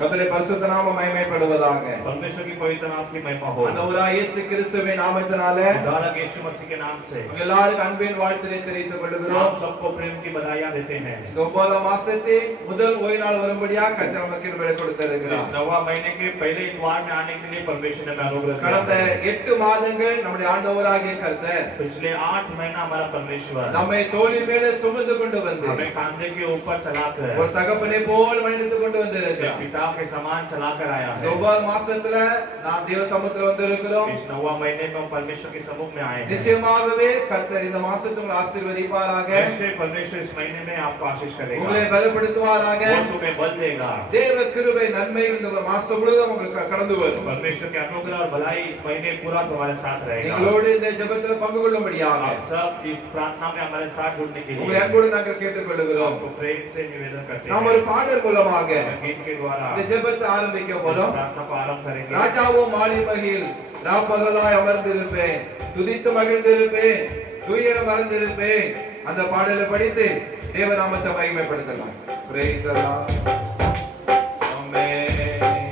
கர்த்தருடைய பரிசுத்த நாமம் மகிமைப்படுவதாக. परमेश्वर की पवित्र नाम की महिमा हो। ஆண்டவராகிய இயேசு கிறிஸ்துவின் நாமத்தினாலே उद्धारक यीशु मसीह के नाम से உங்கள் எல்லாருக்கும் அன்பின் வாழ்த்துக்களை தெரிவித்துக் கொள்கிறோம். आप सबको प्रेम की बधाइयां देते हैं। இந்த 9ஆம் மாசத்தின் முதல் ஓய்வு நாள் வரும்படியாக கர்த்தர் நமக்கு கிருபை கொடுத்திருக்கிறார். इस नवा महीने के पहले इतवार में आने के लिए परमेश्वर ने अनुग्रह किया। கடந்த 8 மாதங்கள் நம்முடைய ஆண்டவராகிய கர்த்தர் पिछले 8 महीना हमारा परमेश्वर நம்மை தோளின் மேலே சுமந்து கொண்டு வந்து हमें कांधे के ऊपर चलाकर ஒரு தகப்பனை போல் வழிநடத்தி கொண்டு வந்திருக்கிறார். पिता के समान चलाकर आया இந்த है। 9ஆம் மாசத்துல நாம் தேவ சமூகத்துல வந்திருக்கிறோம். इस नवा महीने में हम परमेश्वर के सम्मुख में आए हैं। நிச்சயமாகவே கர்த்தர் இந்த மாசத்தை உங்களை ஆசீர்வதிப்பாராக. निश्चय परमेश्वर इस महीने में आपको आशीष करेगा। உங்களை பலப்படுத்துவாராக. वो तुम्हें बल देगा। தேவ கிருபை நன்மைகள் இந்த மாசம் முழுவதும் உங்களுக்கு கடந்து வரும். परमेश्वर के अनुग्रह और भलाई इस महीने पूरा तुम्हारे साथ रहेगा। நீங்களோடு இந்த ஜெபத்துல பங்கு கொள்ளும்படியாக आप सब इस प्रार्थना में हमारे साथ जुड़ने के உங்களை लिए அன்போடு நாங்கள் கேட்டுக்கொள்கிறோம். आपको प्रेम से निवेदन करते நாம் हैं। ஒரு பாடல் மூலமாக गीत के द्वारा இந்த ஜெபத்தை ஆரம்பிக்க போறோம். प्रार्थना को आरंभ करेंगे। ராஜாவோ மாளிகையில் ராப்பகலாய் அமர்ந்திருப்பேன், துதித்து மகிழ்ந்திருப்பேன், துயரம் மறந்திருப்பேன். அந்த பாடலை படித்து தேவ நாமத்தை மகிமைப்படுத்தலாம். Praise the Lord. Amen. Amen.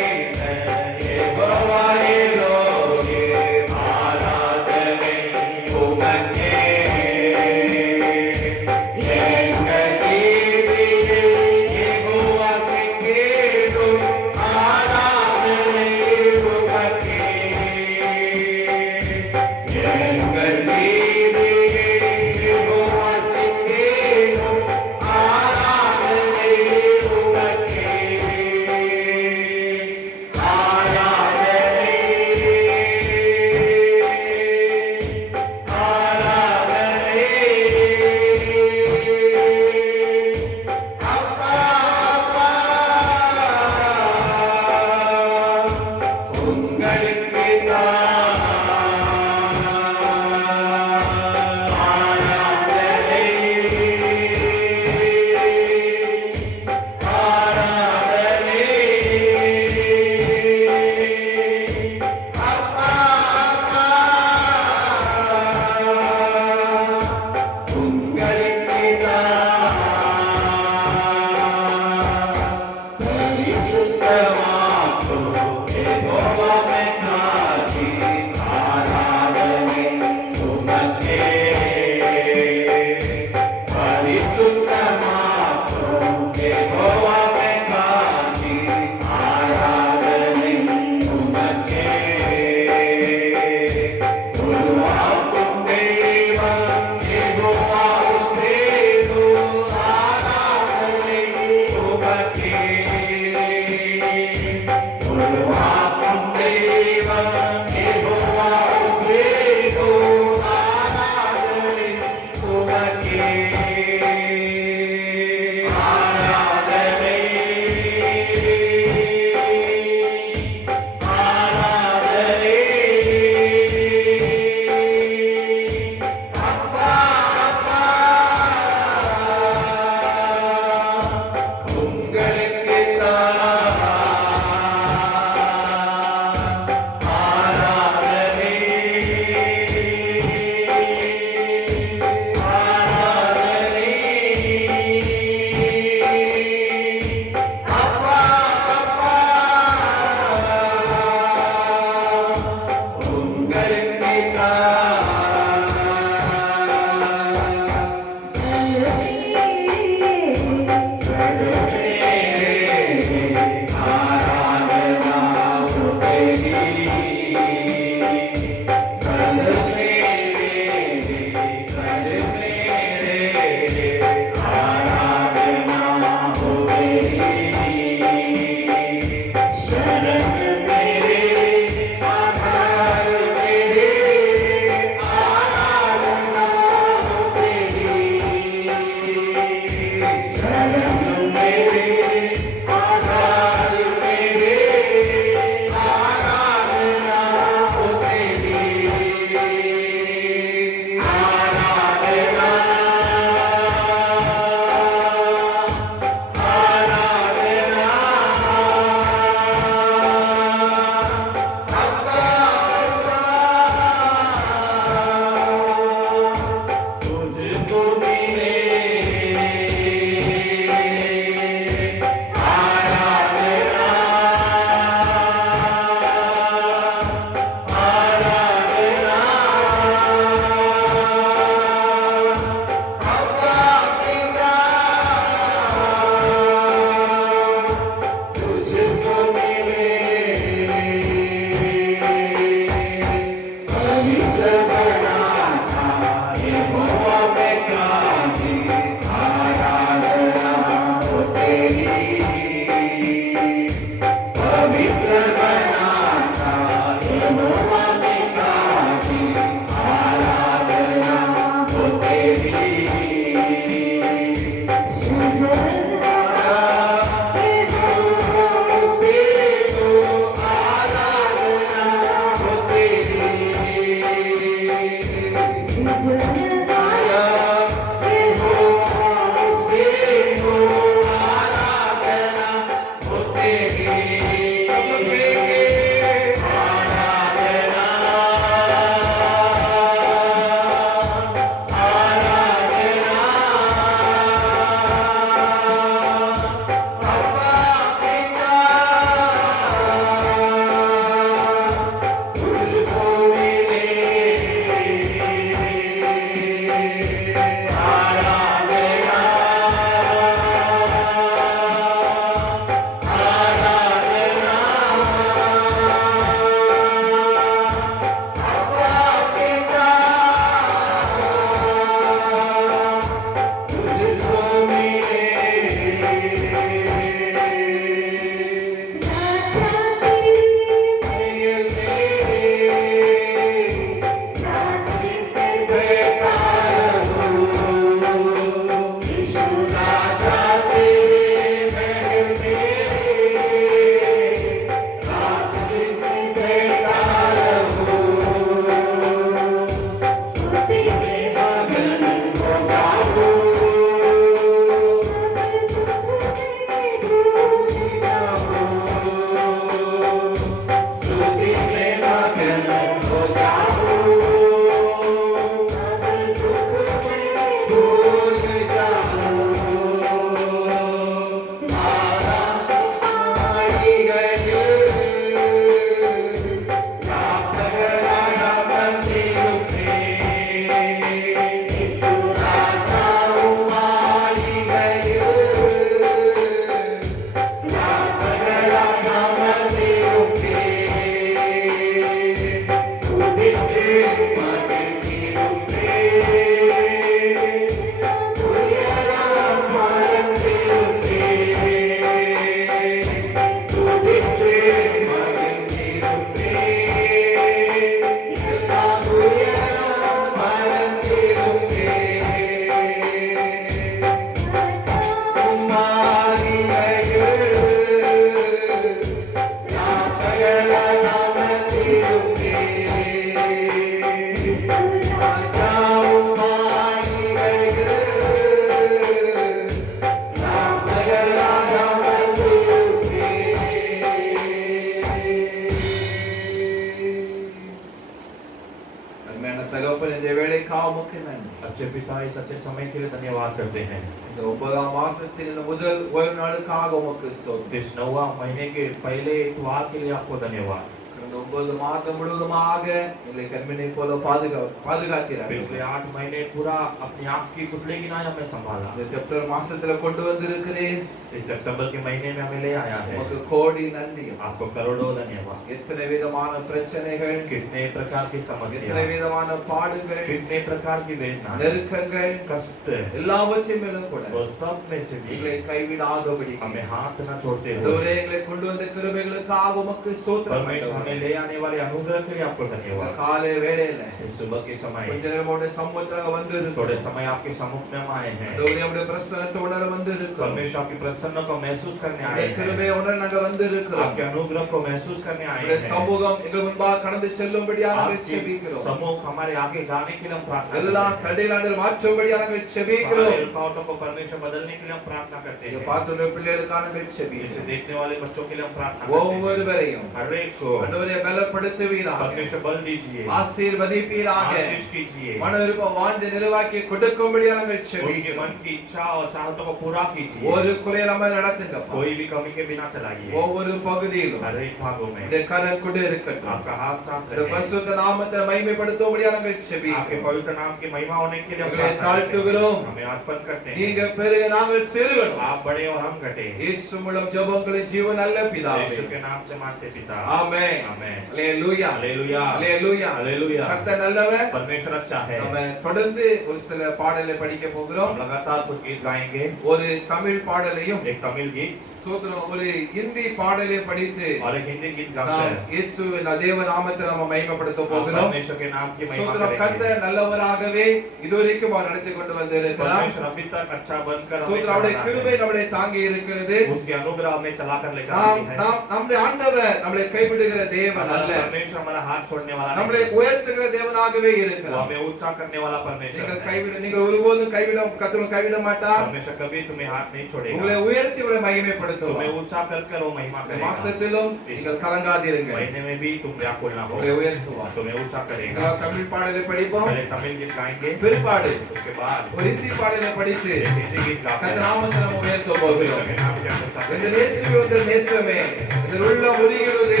अच्छे पिता इस अच्छे समय के लिए धन्यवाद करते हैं। இந்த 9ஆம் மாசத்தின் இந்த முதல் ஓய்வு நாளுக்காக உமக்கு ஸ்தோத்திரம். इस 9वां महीने के पहले इतवार के लिए आपको धन्यवाद। கடந்த இந்த 9 மாதம் முழுவதுமாக எங்களை கண்மணி போல பாதுகாத்தீர்கள். पिछले 8 महीने पूरा अपनी आँख की पुतली की नाम हमें संभाला। இந்த செப்டம்பர் மாசத்துல கொண்டு வந்திருக்கிறேன். इस सितंबर के महीने में हमें ले आया है। உங்களுக்கு கோடி நன்றி. आपको करोड़ों धन्यवाद। எத்தனை விதமான பிரச்சனைகள், कितने प्रकार की எத்தனை समस्या, விதமான பாடுகள், कितने प्रकार की वेदना, நெருக்கங்கள், कष्ट, எல்லாவற்றையும் மேலும் கூட वो सब में से भी எங்களை கைவிடாதபடி हमें हाथ न छोड़ते हुए ஆண்டவரே எங்களை கொண்டு வந்த கிருபைகளுக்காக உமக்கு ஸ்தோத்திரம். परमेश्वर हमें ले आने वाले अनुग्रह के लिए आपको धन्यवाद। காலை வேளையில इस सुबह के समय கொஞ்ச நேரமோட சமுத்திரங்க வந்து थोड़े समय आपके सम्मुख में हम आए हैं। ஆண்டவரே உம்முடைய பிரசன்னத்தை உணர வந்து இருக்கோம். परमेश्वर आपकी प्रसन्नता को महसूस करने आए உம்முடைய हैं। கிருபையை உணர நாங்க வந்து இருக்கோம். आपके अनुग्रह को महसूस करने आए உம்முடைய हैं। சமூகம் எங்கள் முன்பாக கடந்து செல்லும்படியாக நாங்கள் आपके ஜெபிக்கிறோம். सम्मुख हमारे आगे जाने के लिए हम प्रार्थना எல்லா करते हैं। தடையிலான மாற்றும்படியாக நாங்கள் हमारे ஜெபிக்கிறோம். रुकावटों को परमेश्वर बदलने के लिए हम प्रार्थना करते இதை हैं। பார்த்துள்ள பிள்ளைகளுக்காக நாங்கள் इसे ஜெபிக்கிறோம். देखने वाले बच्चों के लिए हम प्रार्थना करते हैं। ஒவ்வொருவரையும் हर एक को ஆண்டவரே பலப்படுத்துவீராக, परमेश्वर बल दीजिए, ஆசீர்வதிப்பீராக, आशीष कीजिए, மன விருப்ப வாஞ்சை நிறைவாக்கி கொடுக்கும்படியாக நாங்கள் उनके ஜெபிக்கிறோம். मन की इच्छा और चाहतों को पूरा कीजिए। ஒரு குறையில்லாம நடத்துங்கப்பா. कोई भी कमी के बिना चलाइए। ஒவ்வொரு பகுதியிலும் हर एक भागों में இந்த கரம் கூட இருக்கட்டும். आपका हाथ साथ இந்த रहे। பரிசுத்த நாமத்தை மகிமைப்படுத்தும்படியாக நாங்கள் आपके ஜெபிக்கிறோம். पवित्र नाम की महिमा होने के लिए हम உங்களை प्रार्थना करते தாழ்த்துகிறோம். हैं। हमें अर्पण करते हैं। நீங்க பெருக நாங்கள் சிறுகணும். आप बड़े और हम घटे। இயேசு மூலம் ஜெபங்களை ஜீவன் நல்ல பிதாவே. यीशु के नाम से मांगते पिता। ஆமென். आमेन। அல்லேலூயா. हालेलुया। அல்லேலூயா. हालेलुया। கர்த்தர் நல்லவர். परमेश्वर अच्छा है। நம்ம தொடர்ந்து ஒரு சில பாடலை படிக்க போகிறோம். हम लगातार कुछ गीत गाएंगे। ஒரு தமிழ் பாடலையும் एक तमिल गीत சோதரம் ஒரு ஹிந்தி பாடலை படித்து और एक हिंदी गीत गाते நாம் हैं। இயேசுவின் தேவ நாமத்தை நாம மகிமைப்படுத்த हम போகிறோம். परमेश्वर के नाम की महिमा சோதரம் करेंगे। கர்த்தர் நல்லவராகவே இதுவரைக்கும் அவர் நடத்தி கொண்டு வந்திருக்கிறார். परमेश्वर अभी तक अच्छा बनकर हमें சோதரம் அவருடைய चलाता கிருபை है। நம்மை தாங்கி இருக்கிறது. उसके अनुग्रह हमें चलाकर लेकर நாம் आती है। நாம் நம்முடைய ஆண்டவர் நம்மை கைவிடுகிற தேவன் हमारा அல்ல. परमेश्वर हमारा हाथ छोड़ने वाला நம்மை नहीं है। உயர்த்துகிற தேவனாகவே वो இருக்கிறார். हमें ऊंचा करने वाला परमेश्वर நீங்கள் है। கைவிட நீங்கள் ஒருபோதும் கர்த்தர் கைவிட மாட்டார். परमेश्वर कभी तुम्हें हाथ नहीं உங்களை छोड़ेगा। உயர்த்தி உங்களை மகிமைப்படுத்துவார். तुम्हें ऊंचा कर वो महिमा இந்த करेगा। மாசத்திலும் நீங்கள் கலங்காதீர்கள். महीने में भी तुम व्याकुल ना हो। உங்களை உயர்த்துவார். तुम्हें ऊंचा करेगा। இதெல்லாம் தமிழ் பாடலை படிப்போம். पहले तमिल गीत गाएंगे, பிற்பாடு उसके बाद ஒரு ஹிந்தி பாடலை படித்து एक हिंदी गीत गाते கர்த்தர் हैं। நாமத்தை நம்ம உயர்த்த परमेश्वर போகிறோம். के नाम की हम ऊंचा இந்த करेंगे। நேசுவே நேசமே இதில் உள்ள முறிகிறது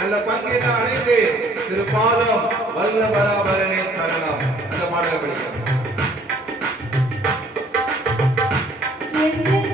நல்ல பங்கின அடைந்து திருப்பாதம் வல்ல பராபரனே சரணம். அந்த பாடலை படிக்கிறோம். Thank you.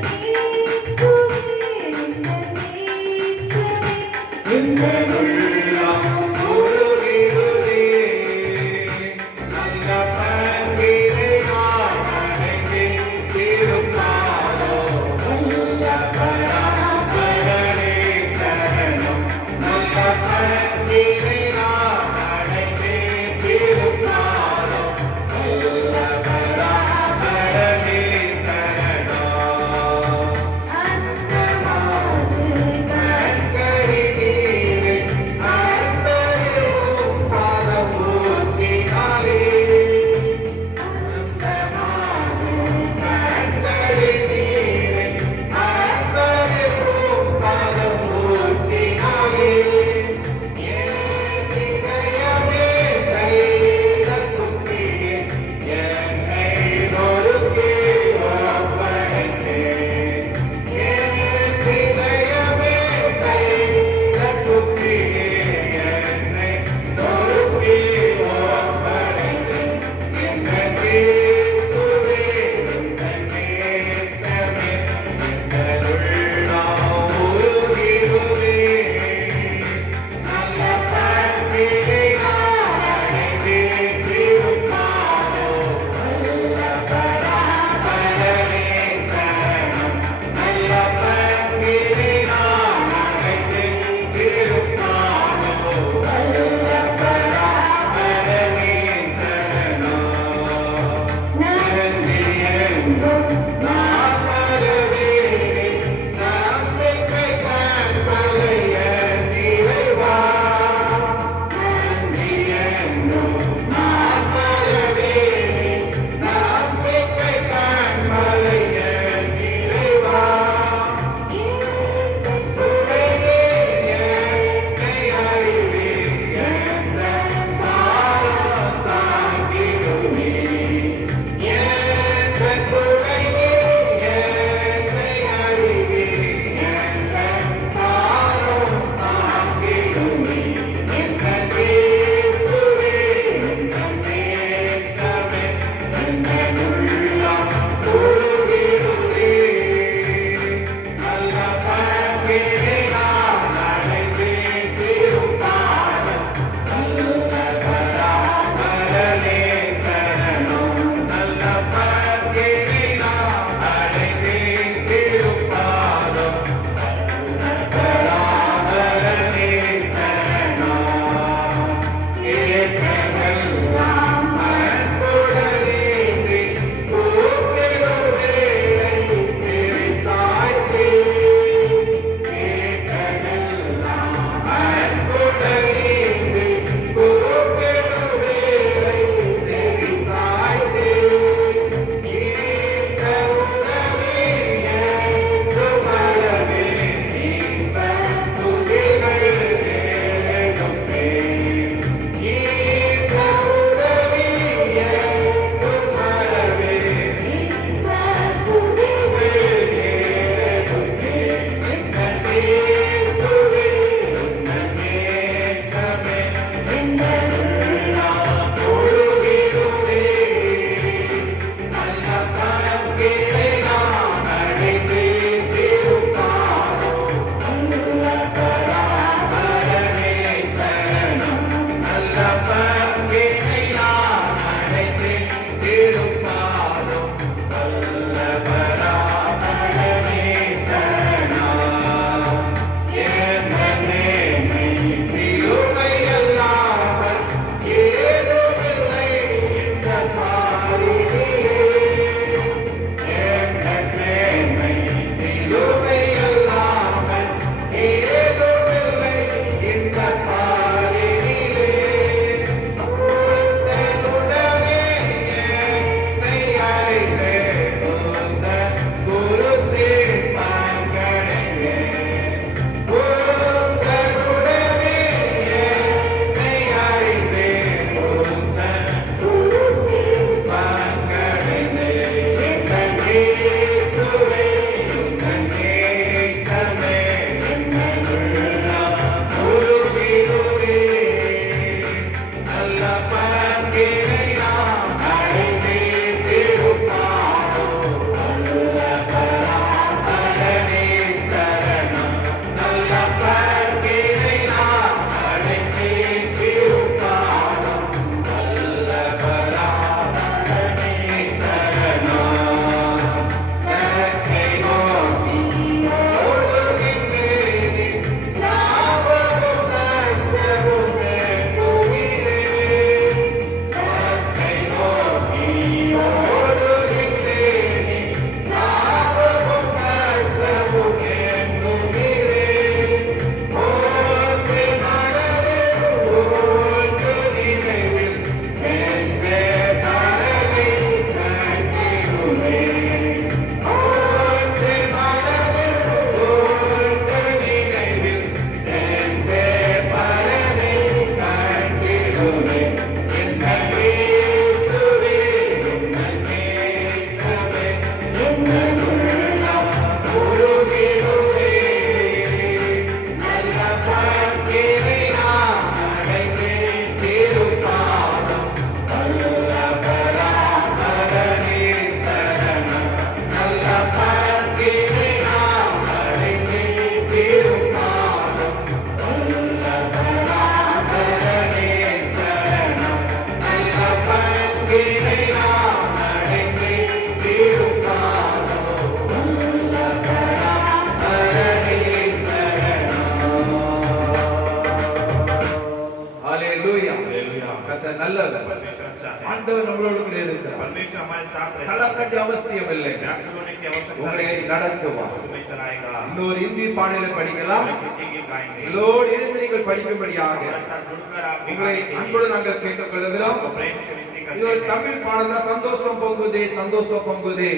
வல்லவர் परमेश्वर अच्छा है ஆண்டவர் நம்மளோடு கூட இருக்கிறார் परमेश्वर हमारे साथ रहता है கலக்க அவசியம் இல்லை व्याकुल होने की आवश्यकता உங்களை नहीं நடத்துவார் तुम्हें चलाएगा இன்னொரு இந்தி பாடலை படிக்கலாம் और हिंदी गीत गाएंगे எல்லோரும் இணைந்து நீங்கள் படிக்கும்படியாக हमारे साथ जुड़कर आप भी உங்களை गाएंगे அன்போடு நாங்கள் கேட்டுக்கொள்கிறோம் तो प्रेम से विनती இது ஒரு करते हैं தமிழ் பாடல் தான் சந்தோஷம் பொங்குதே சந்தோஷம் பொங்குதே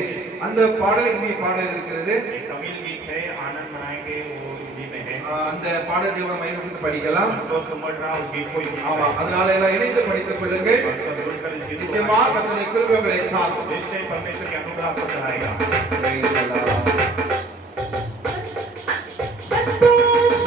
அந்த பாடல் இந்தி பாடல் இருக்கிறது ये तमिल गीत है आनंद मनाएंगे वो हिंदी में है அந்த பாடல் தேவன் மையப்பட்டு படிக்கலாம் तो सुमट रहा उस गीत को हिंदी ஆமா में அதனால எல்லாம் இணைந்து படித்துக் கொள்ளுங்கள் और सब जुड़कर इस गीत को நிச்சயமா गाएंगे। கர்த்தருடைய கிருபை உங்களை தாங்கும் निश्चय परमेश्वर के अनुग्रह आपको चलाएगा Praise the Lord. संतोष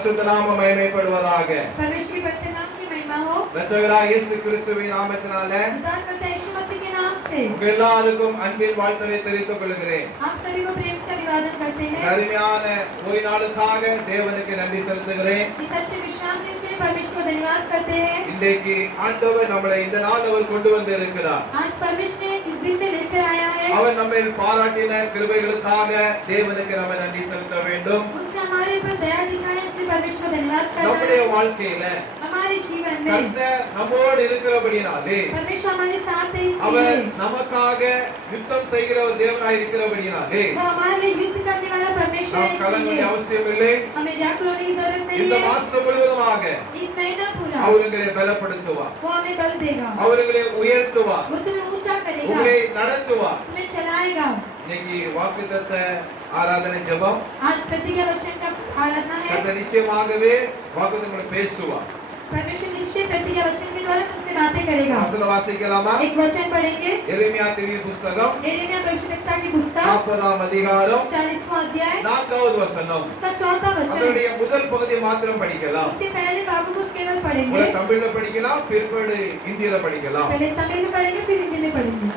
பரிசுத்த நாமம் மகிமைப்படுவதாக. परमेश्वर के पवित्र नाम की महिमा हो। இரட்சகராகிய இயேசு கிறிஸ்துவின் நாமத்தினாலே उद्धारकर्ता यीशु मसीह के नाम से உங்க எல்லாருக்கும் அன்பின் வாழ்த்துரை தெரிவித்துக் கொள்கிறேன். आप सभी को प्रेम से अभिवादन करते हैं। அருமையான ஓய்வு நாளுக்காக தேவனுக்கு நன்றி செலுத்துகிறேன். इस अच्छे विश्राम दिन के लिए परमेश्वर को धन्यवाद करते हैं। இன்றைக்கு ஆண்டவர் நம்மளை இந்த நாள் அவர் கொண்டு வந்து இருக்கிறார். आज परमेश्वर ने इस दिन में लेकर आया है। அவர் நம்மை பாராட்டின கிருபைகளுக்காக தேவனுக்கு நம்ம நன்றி செலுத்த வேண்டும். उसने हमारे ऊपर दया दिखाई, इसलिए परमेश्वर को धन्यवाद करना நம்முடைய है। வாழ்க்கையில हमारे जीवन में கர்த்தர் நம்மோடு இருக்கிறபடினாலே परमेश्वर हमारे साथ है, அவர் इसलिए நமக்காக யுத்தம் செய்கிற ஒரு தேவனாய் இருக்கிறபடினாலே वो हमारे लिए युद्ध करने वाला परमेश्वर நாம் है, கலங்க வேண்டிய इसलिए அவசியம் இல்லை. हमें व्याकुल होने की जरूरत नहीं இந்த है। மாசம் முழுவதுமாக इस महीना पूरा அவர் உங்களை பலப்படுத்துவார், वो हमें बल देगा, அவர் உங்களை உயர்த்துவார், वो तुम्हें ऊंचा करेगा, உங்களை நடத்துவார். तुम्हें चलाएगा। இன்னைக்கு வாக்குத்தத்த ஆராதனை ஜெபம் आज प्रतिज्ञा वचन का आराधना है। கர்த்தர் நிச்சயமாகவே வாக்குத்தத்தங்களை பேசுவார். परमेश्वर निश्चय प्रतिज्ञा वचन के द्वारा तुमसे बातें करेगा। வசனம் வாசிக்கலாமா? एक वचन पढ़ेंगे, எரேமியா தீர்க்க புத்தகம் यिर्मयाह भविष्यद्वक्ता की पुस्तक 40ஆம் அதிகாரம் 40वां अध्याय 4வது வசனம். उसका 4वां वचन। அதனுடைய முதல் பகுதியை மாத்திரம் படிக்கலாம். उसके पहले भागों को केवल पढ़ेंगे। முதல்ல தமிழ்ல படிக்கலாம், பிற்பாடு இந்தியில படிக்கலாம். पहले तमिल में पढ़ेंगे, फिर हिंदी में पढ़ेंगे।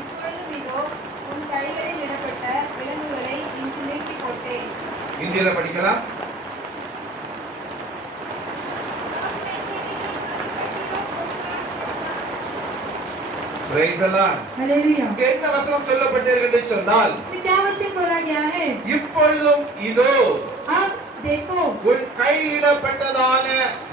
இப்பொழுதும் இதோ உன் கைகளில் இடப்பட்ட விலங்குகளை இன்று நீக்கி போட்டேன். இந்தியில படிக்கலாம். Praise the Lord. हालेलुया। இங்க என்ன வசனம் சொல்லப்பட்டிருக்கிறது என்று சொன்னால், इसमें क्या वचन बोला गया है? இப்பொழுதும் இதோ अब देखो, உன் கையிடப்பட்டதான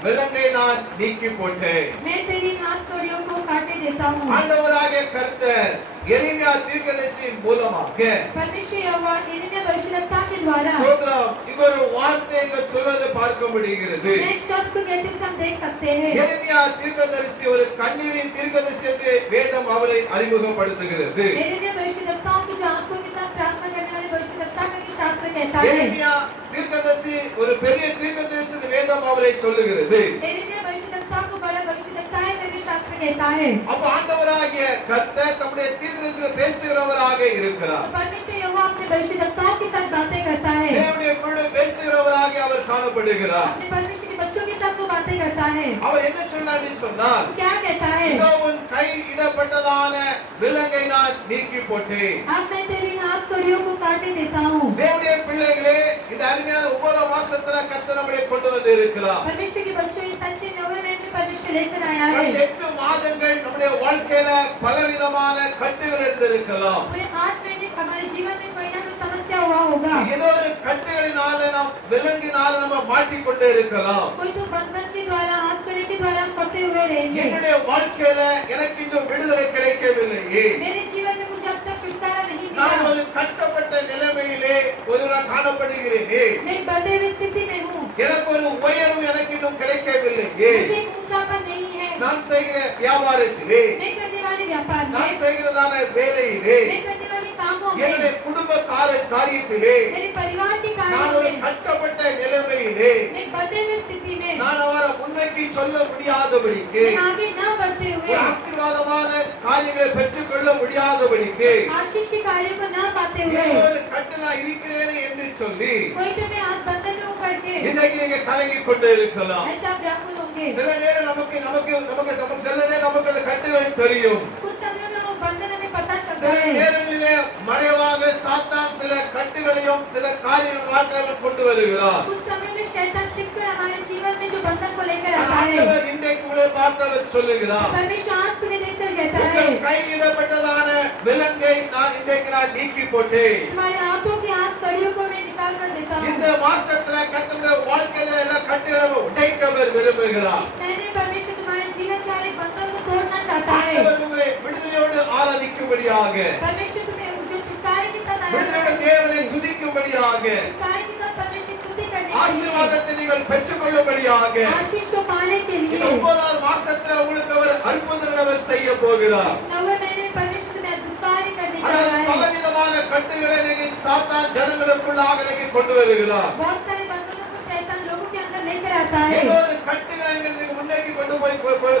விலங்கை நான் நீக்கி போட்டேன். मैं तेरी हाथ कड़ियों को काटे देता हूँ। ஆண்டவராகிய கர்த்தர் எரேமியா தீர்க்கதரிசியின் மூலமாக परमेश्वर यहोवा यिर्मयाह भविष्यद्वक्ता के द्वारा சோதரம் இங்க ஒரு வார்த்தை இங்க சொல்வதை பார்க்க முடிகிறது. एक शब्द को कहते हुए हम देख सकते हैं। எரேமியா தீர்க்கதரிசி ஒரு கண்ணீரின் தீர்க்கதரிசி என்று வேதம் அவரை அறிமுகப்படுத்துகிறது. यिर्मयाह भविष्यद्वक्ताओं की जो आंसुओं के साथ प्रार्थना करने वाले भविष्यद्वक्ता का भी शास्त्र कहता है। எரேமியா தீர்க்கதரிசி ஒரு பெரிய தீர்க்கதரிசி என்று வேதம் அவரை சொல்லுகிறது. यिर्मयाह भविष्यद्वक्ता को बड़ा भविष्यद्वक्ता है करके शास्त्र कहता है। அப்ப ஆண்டவராகிய கர்த்தர் தம்முடைய தீர்க்கதரிசியோடு பேசுகிறவராக இருக்கிறார். तो परमेश्वर यहोवा अपने भविष्यद्वक्ताओं के साथ बातें करता है। தேவனுடைய பிள்ளை பேசுகிறவராக அவர் காணப்படுகிறார். अपने परमेश्वर के बच्चों के साथ वो बातें करता है। அவர் என்ன சொன்னார்னு சொன்னால், वो क्या कहता है? இதோ உன் கையில் இடப்பட்டதான விலங்கை நான் நீக்கி போட்டேன். अब मैं तेरी हाथ कड़ियों को काटे देता हूँ। தேவனுடைய பிள்ளைகளே, இந்த அருமையான ஒவ்வொரு மாசத்துல கர்த்தர் நம்மளை கொண்டு வந்து இருக்கிறார். परमेश्वर के बच्चों इस अच्छे नवे महीने में परमेश्वर लेकर आया है। கடந்த 8 மாதங்கள் நம்முடைய வாழ்க்கையில பலவிதமான கட்டுகள் இருந்திருக்கலாம். पूरे 8 महीने हमारे जीवन में कोई ना कोई समस्या हुआ होगा। ஏதோ ஒரு கட்டுகளினால நாம் விலங்கினால நம்ம மாட்டிக்கொண்டே இருக்கலாம். कोई तो बंधन के द्वारा, हाथ कड़े के द्वारा हम फंसे हुए रहेंगे। என்னுடைய வாழ்க்கையில எனக்கு இன்னும் விடுதலை கிடைக்கவில்லையே. मेरे जीवन में मुझे अब तक छुटकारा नहीं நான் मिला। ஒரு கட்டப்பட்ட நிலைமையிலே ஒருவராக காணப்படுகிறேனே. मैं एक बंधे हुए स्थिति में हूँ। எனக்கு ஒரு உயர்வு எனக்கு இன்னும் கிடைக்கவில்லையே. मुझे एक ऊंचापन नहीं है। நான் செய்கிற வியாபாரத்திலே, मैं करने वाले व्यापार में, நான் செய்கிறதான வேலையிலே, मैं करने वाले कामों में, என்னுடைய குடும்ப காரியத்திலே मेरे परिवार के நான் कार्यों ஒரு में, கட்டப்பட்ட நிலைமையிலே मैं बंधे हुए स्थिति में, நான் அவரை முன்னோக்கி சொல்ல முடியாதபடிக்கு, मैं आगे न बढ़ते ஒரு हुए, ஆசீர்வாதமான காரியங்களை பெற்றுக்கொள்ள முடியாதபடிக்கு, आशीष के कार्यों को न पाते ஏதோ हुए, ஒரு கட்டளை இருக்கிறேன் என்று சொல்லி कोई तो मैं हाथ बंधन में हूँ करके இன்னைக்கு நீங்க கலங்கி கொண்டே இருக்கலாம். ऐसे आप व्याकुल होंगे। சில நேரம் நமக்கு சில நேரம் நமக்கு அந்த கட்டுகள் தெரியும். कुछ समय में वो बंधन हमें पता चलता சில है। நேரங்களிலே மறைவாக சாத்தான் சில கட்டுகளையும் சில காரியங்கள் வாழ்க்கையில் கொண்டு வருகிறார். कुछ समय में शैतान छिपकर हमारे जीवन में जो बंधन को लेकर आता है। ஆண்டவர் இன்றைக்கு உங்களை பார்த்தவர் சொல்லுகிறார், परमेश्वर आज तुम्हें देखकर कहता है, உங்கள் கையிடப்பட்டதான விலங்கை நான் இன்றைக்கு நான் நீக்கி போட்டேன். तुम्हारे हाथों की हाथ कड़ियों को मैं निकाल कर देता हूँ। இந்த மாசத்துல கர்த்தருடைய வாழ்க்கையில எல்லா கட்டுகளை உடைக்கவர் விரும்புகிறார். इस महीने में परमेश्वर तुम्हारे जीवन के हर एक बंधन को तोड़ना चाहता है। ஆண்டவர் உங்களை விடுதலையோடு ஆராதிக்கும்படியாக, परमेश्वर तुम्हें जो छुटकारे के साथ आराधना விடுதலையோடு करने, தேவனை துதிக்கும்படியாக, छुटकारे के साथ परमेश्वर स्तुति करने के लिए, ஆசீர்வாதத்தை நீங்கள் பெற்றுக்கொள்ளும்படியாக आशीष को पाने के இந்த लिए 9வது மாசத்துல உங்களுக்கு அவர் அற்புதங்களை அவர் செய்ய போகிறார். 9वें महीने में परमेश्वर तुम्हें अद्भुत कार्य करने जा அதாவது रहा है। பலவிதமான கட்டுகளை இன்னைக்கு சாத்தான் ஜனங்களுக்குள்ளாக இன்னைக்கு கொண்டு வருகிறார். बहुत सारे बंधनों को शैतान लोगों के अंदर लेकर आता है। ஏதோ ஒரு கட்டுகளை நீங்கள் முன்னேக்கி கொண்டு போய்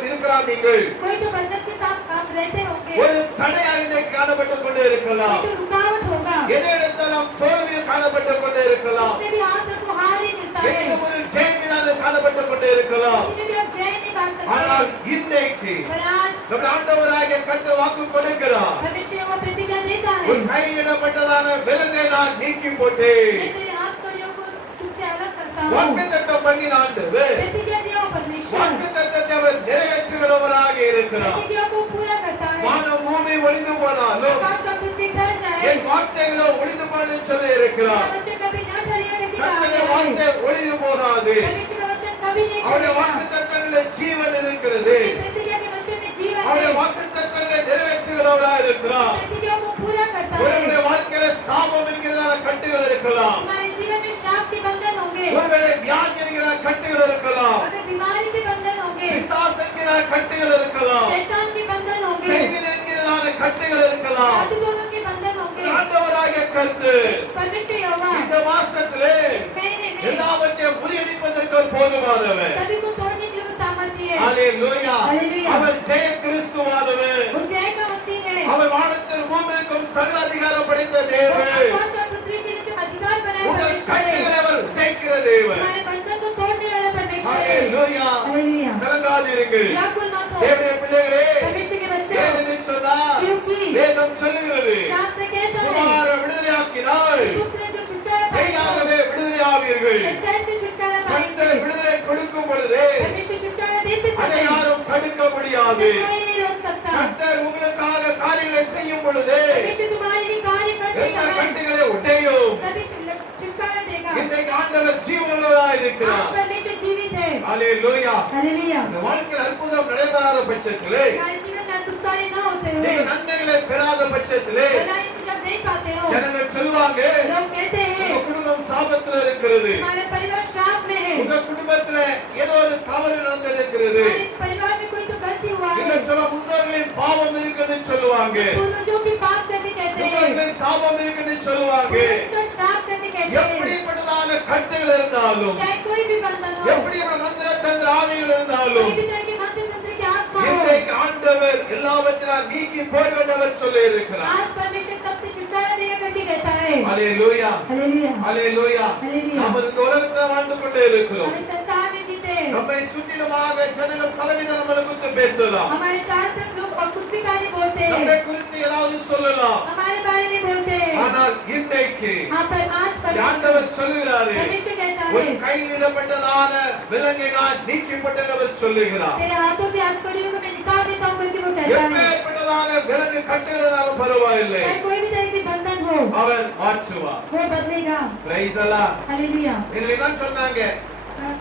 இருக்கலாம். நீங்கள் कोई तो बंधन के साथ आप रहते होंगे, ஒரு தடையாக இன்னைக்கு காணப்பட்டு கொண்டே இருக்கலாம். कोई तो रुकावट होगा, எதை எடுத்தாலும் தோல்வியில் காணப்பட்டு கொண்டே இருக்கலாம். उसमें भी हाथ रखो हार ही मिलता है। எதிலும் ஒரு ஜெயம் தோல்வியானது காணப்பட்டுக் கொண்டே இருக்கலாம். किसी में भी आप जय नहीं पा ஆனால் सकते। இன்றைக்கு पर आज நம்முடைய ஆண்டவராகிய கர்த்தர் வாக்கு கொடுக்கிறார். परमेश्वर वो प्रतिज्ञा देता है, உன் கையிடப்பட்டதான விலங்கை நான் நீக்கி போட்டேன். मैं तेरे हाथ कड़ियों को तुझसे अलग करता हूँ। வாக்குத்தத்தம் பண்ணின ஆண்டவர் प्रतिज्ञा दिया वो परमेश्वर வாக்குத்தத்தத்தை அவர் நிறைவேற்றுகிறவராக இருக்கிறார். प्रतिज्ञा को पूरा करता है। வானம் பூமி ஒளிந்து போனாலும் आकाश और पृथ्वी टल जाए, என் வார்த்தைகளோ ஒளிந்து போனது சொல்லி मेरा இருக்கிறார். वचन कभी न टलेगा करके कहा கர்த்தருடைய है। வார்த்தை ஒளிந்து போகாது. परमेश्वर का वचन कभी नहीं அவருடைய टलेगा। வாக்குத்தத்தங்களில் ஜீவன் இருக்கிறது. उसकी प्रतिज्ञा के वचन में जीवन அவருடைய है, வாக்குத்தத்தங்களை நிறைவேற்றுகிறவராக இருக்கிறார். प्रतिज्ञा को पूरा करता ஒருவருடைய है। வாழ்க்கையில சாபம் என்கிறதான கட்டுகள் இருக்கலாம். हमारे जीवन में श्राप के बंधन होंगे, ஒருவேளை வியாதி என்கிற கட்டுகள் இருக்கலாம். अगर बीमारी के बंधन होंगे, பிசாசு என்கிற கட்டுகள் இருக்கலாம். शैतान के बंधन होंगे, செய்வினை என்கிறதான கட்டுகள் இருக்கலாம். जादू टोनों के बंधन होंगे। ஆண்டவராகிய கர்த்தர் परमेश्वर यहोवा இந்த மாசத்திலே इस महीने में எல்லாவற்றையும் முறியடிப்பதற்கு அவர் போதுமானவர். सभी को तोड़ने के लिए वो सामर्थ्य है। ஹalleluya. Hallelujah. அவர் ஜெய கிறிஸ்துவானவர். वो जय का मसीह है। அவர் வானத்தில் பூமிக்கும் சகல அதிகாரம் படைத்த वो தேவன். आकाश और पृथ्वी के लिए जो अधिकार बनाए உங்கள் परमेश्वर है। கட்டுகளை அவர் உடைக்கிற தேவன். हमारे बंधन को तोड़ने वाला परमेश्वर है। ஹalleluya. हालेलुया। கலங்காதிருங்கள். व्याकुल मत हो தேவனுடைய பிள்ளைகளே, परमेश्वर के बच्चे, வேதம் சொன்னார், क्योंकि வேதம் சொல்லுகிறது, शास्त्र कहता है குமார விடுதலையாக்கினால் पुत्र जो छुटकारा पाएगा, மெய்யாகவே விடுதலையாவீர்கள். सच्चाई से छुटकारा கர்த்தர் पाएंगे। விடுதலை கொடுக்கும் பொழுது परमेश्वर छुटकारा देते அதை समय யாரும் தடுக்க முடியாது. कोई नहीं रोक सकता। கர்த்தர் உங்களுக்காக காரியங்களை செய்யும் பொழுது परमेश्वर तुम्हारे लिए कार्य करते எல்லா हैं, கட்டுகளை உடையும். सभी छुटकारा देगा। இன்றைக்கு ஆண்டவர் ஜீவனுள்ளவராய் आज இருக்கிறார். परमेश्वर जीवित है। ஹalleluya. हालेलुया। இந்த வாழ்க்கையில் அற்புதம் நடைபெறாத பட்சத்திலே, हमारे जीवन में अद्भुतकार्य न होते हुए, நீங்க நன்மைகளை பெறாத பட்சத்திலே भलाई को जब नहीं पाते हो, ஜனங்கள் சொல்லுவாங்க, लोग कहते हैं உங்க குடும்பம் சாபத்துல இருக்கிறது. हमारा परिवार श्राप में है, உங்க குடும்பத்துல ஏதோ ஒரு தவறு நடந்திருக்கிறது. हमारे परिवार में कोई तो गलती हुआ है, இன்னும் சொல்ல முன்னோர்களின் பாவம் இருக்குன்னு சொல்லுவாங்க. पूर्वजों की पाप करके कहते हैं, முன்னோர்களின் சாபம் இருக்குன்னு சொல்லுவாங்க. पूर्वज का श्राप करके कहते हैं। எப்படிப்பட்டதான கட்டுகள் இருந்தாலும், चाहे कोई भी बंधन हो, எப்படிப்பட்ட மந்திர தந்திர ஆவிகள் இருந்தாலும், कोई भी तरह के मंत्र तंत्र की आत्मा हो, இன்றைக்கு ஆண்டவர் எல்லாவற்றையும் நீக்கி போய்விட்டவர் சொல்லி இருக்கிறார். आज परमेश्वर सबसे छुटकारा देगा करके कहता है। ஹalleluya. हालेलुया। ஹalleluya. Hallelujah. நாம் இந்த உலகத்தில் வாழ்ந்து கொண்டே இருக்கிறோம். हम इस संसार में जीते हैं, நம்மை சுற்றிலுமாக ஜனங்கள் பலவித நம்மளை குறித்து பேசலாம். हमारे चारों तरफ लोग कुछ भी कार्य बोलते நம்மை हैं, குறித்து ஏதாவது சொல்லலாம். हमारे बारे में बोलते हैं। ஆனால் இன்றைக்கு हाँ, पर आज परमेश्वर ஆண்டவர் சொல்லுகிறாரு, कहता है உன் கையிடப்பட்டதான விலங்கை நான் நீக்கிவிட்டேன் சொல்லுகிறார். तेरे हाथों की हथकड़ियों को मैं निकाल देता हूँ करके वो कहता है। எப்பேற்பட்டதான விலங்கு கட்டுகிறதாலும் பரவாயில்லை, चाहे कोई भी तरह के बंधन हो, அவர் மாற்றுவார். वो बदलेगा। பிரைஸ் அல்லாஹ். हालेलुया। எங்களை தான் சொன்னாங்க,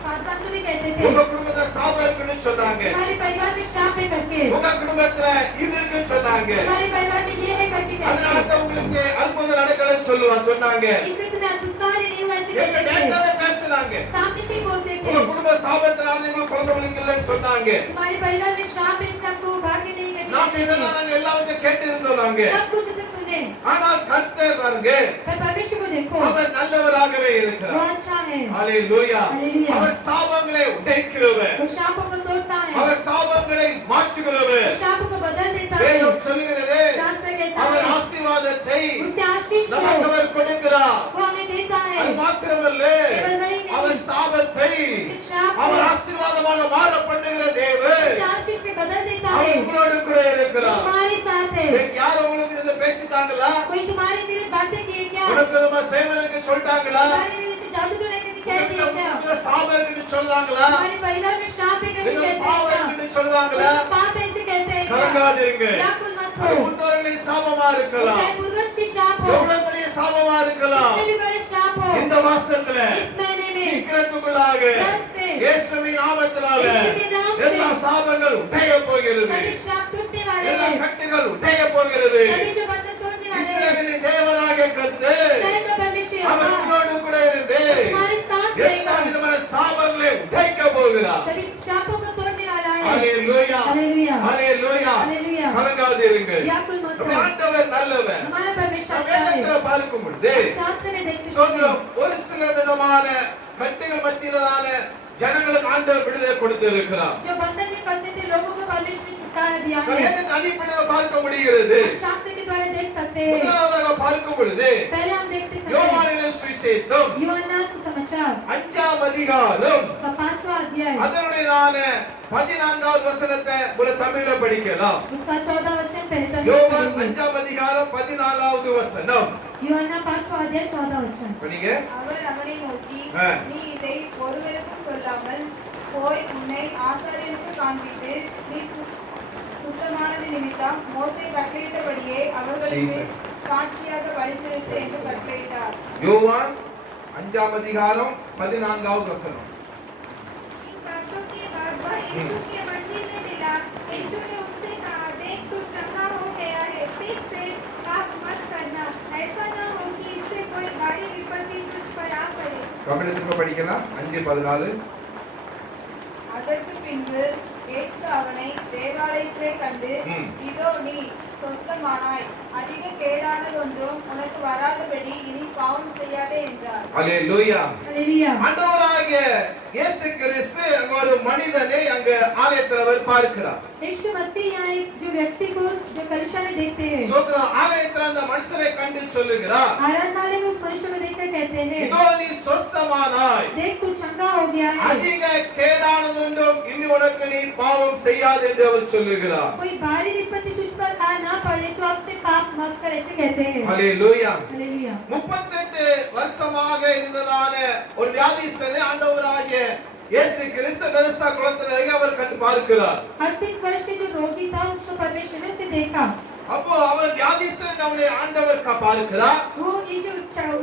पासवान तो भी कहते थे உங்க குடும்பத்துல சாபம் இருக்குன்னு சொன்னாங்க, हमारे परिवार में श्राप है करके, உங்க குடும்பத்துல இது இருக்குன்னு சொன்னாங்க, हमारे परिवार में ये है करके அதனால कहते தான் உங்களுக்கு அற்புதம் நடக்கலன்னு சொன்னாங்க. थे, इसलिए तुम्हें अद्भुतकार्य नहीं हुआ ऐसे எங்க कहते थे, டேட்டாவே பேசுனாங்க. सामने से ही बोलते थे உங்க குடும்ப சாபத்தினால உங்களுக்கு குழந்தைகளுக்கு இல்லைன்னு சொன்னாங்க. तुम्हारे परिवार में श्राप है इसलिए आपको भाग्य नहीं நாங்க करके இதெல்லாம் நாங்க எல்லாவற்றையும் கேட்டு இருந்தோம் நாங்க. सब कुछ उसे सुने, ஆனால் கர்த்தர் பாருங்க, पर परमेश्वर को देखो, அவர் நல்லவராகவே वो இருக்கிறார். अच्छा है, ஹalleluya. Hallelujah. அவர் சாபங்களை உடைக்கிறவர், वो श्रापों को तोड़ता है, அவர் சாபங்களை மாற்றுகிறவர். वो श्रापों को बदल देता है। வேதம் சொல்லுகிறது, शास्त्र कहता அவர் है ஆசீர்வாதத்தை उसके आशीष को நமக்கு அவர் கொடுக்கிறார். वो हमें देता है, அது மாத்திரமல்ல, केवल वही नहीं, அவர் சாபத்தை उसके श्राप को அவர் ஆசீர்வாதமாக மாற பண்ணுகிற தேவன் उसके आशीष में बदल देता है, அவர் உங்களோடு கூட இருக்கிறார். तुम्हारे साथ है। வேற யாரும் உங்களுக்கு இதை பேசிட்டாங்களா? कोई तुम्हारे विरुद्ध बातें किए क्या, உனக்கு நம்ம செய்வதற்கு சொல்லிட்டாங்களா? तुम्हारे विरुद्ध से जादू टोने के कह दिए क्या, உங்களுக்கு சாபம் இருக்குன்னு சொல்றாங்களா? हमारे परिवार में श्राप है करके உங்களுக்கு कहते பாவம் हैं क्या, இருக்குன்னு சொல்றாங்களா? कोई पाप ऐसे कहते हैं क्या, கலங்காதீங்க. व्याकुल मत அது हो, முன்னோர்களின் சாபமா இருக்கலாம், चाहे पूर्वज की श्राप हो, எவ்வளவு பெரிய சாபமா இருக்கலாம். कितने भी बड़े श्राप हो, இந்த மாசத்துல इस महीने में சீக்கிரத்துக்குள்ளாக जल्द से இயேசுவின் நாமத்தினால यीशु के नाम से எல்லா சாபங்கள் உடைய போகிறது, सभी श्राप टूटने वाले எல்லா हैं, கட்டுகள் உடைய போகிறது. सभी जो बंधन तोड़ने वाले हैं, இஸ்ரவேலின் தேவனாகிய கர்த்தர் इस्राएल का परमेश्वर அவர் यहोवा உங்களோடு கூட இருந்து तुम्हारे साथ எல்லா रहेगा, விதமான சாபங்களை உடைக்க போகிறார். सभी श्रापों को तोड़ने वाला है। ஹalleluya. हालेलुया। ஹalleluya. हालेलुया। கலங்காதீர்கள். व्याकुल मत நம்முடைய हो, ஆண்டவர் நல்லவர். हमारा परमेश्वर நாம் अच्छा है। வேதத்துல பார்க்கும் பொழுது शास्त्र में देखते சொல்றோம், ஒரு சில விதமான கட்டுகள் மத்தியிலான ஜனங்களுக்கு ஆண்டவர் விடுதலை கொடுத்திருக்கிறார். जो बंधन में फंसे थे लोगों को परमेश्वर ने छुटकारा दिया நாம் है, வேதத்தின் அடிப்படையில் பார்க்க முடிகிறது. हम शास्त्र के द्वारा देख सकते हैं। முதலாவதாக பார்க்கும் பொழுது पहले हम देखते समय யோவானின் சுவிசேஷம் यूहन्ना सुसमाचार 5ஆம் அதிகாரம் उसका 5 अध्याय அதனுடையதான 14வது வசனத்தை ஒரு தமிழ்ல படிக்கலாம். उसका 14 वचन पहले तमिल में யோவான் पढ़ेंगे। 5ஆம் அதிகாரம் 14வது வசனம். यूहन्ना 5वां अध्याय 14 वचन। படிங்க. அவர் அவனை நோக்கி, ஆ. நீ இதை ஒருவருக்கும் சொல்லாமல் போய் உன்னை ஆசாரியனுக்கு காண்பித்து நீ சுத்தமானது நிமித்தம் மோசே கட்டளையிட்டபடியே அவர்களுக்கு சாட்சியாக பலி செலுத்து என்று கட்டளையிட்டார். யோவான் 5ஆம் அதிகாரம் 14வது வசனம். इन बातों के बाद वह यीशु के मंदिर में मिला। यीशु ने उनसे कहा, देख तू चंगा हो गया है, फिर से पाप मत करना, ऐसा न हो कि इससे कोई भारी विपत्ति तुझ पर आ पड़े। தமிழ்ல திரும்ப படிக்கலாம். 5:14. அதற்கு பின்பு இயேசு அவனை தேவாலயத்திலே கண்டு, ம். இதோ நீ சொஸ்தமானாய், அதிக கேடானதொன்றும் உனக்கு வராதபடி இனி பாவம் செய்யாதே என்றார். அல்லேலூயா. हालेलुया। ஆண்டவராகிய இயேசு கிறிஸ்து அங்க ஒரு மனிதனை அங்க ஆலயத்துல அவர் பார்க்கிறார். यीशु मसीह यहाँ एक जो व्यक्ति को जो कलीसिया में देखते हैं, சோத்ரம் ஆலயத்துல அந்த மனுஷரை கண்டு சொல்லுகிறார், आराधनालय में उस मनुष्य को देखकर कहते हैं, இதோ நீ சொஸ்தமானாய், देख तू चंगा हो गया है, அதிக கேடானதொன்றும் இனி உனக்கு நீ பாவம் செய்யாது என்று அவர் சொல்லுகிறார். कोई भारी विपत्ति तुझ पर आ ना पड़े तो आपसे पाप मत कर, ऐसे कहते हैं। அல்லேலூயா. हालेलुया। 38 வருஷமாக இருந்ததான ஒரு வியாதிஸ்தனை ஆண்டவராகிய இயேசு கிறிஸ்து பெதஸ்தா குளத்திலே அவர் கண்டு பார்க்கிறார். 38 वर्ष के जो रोगी था उसको परमेश्वर ने उसे देखा। அப்போ அவர் வியாதிஸ்தனை அவனை ஆண்டவர் பார்க்கிறார். वो ये जो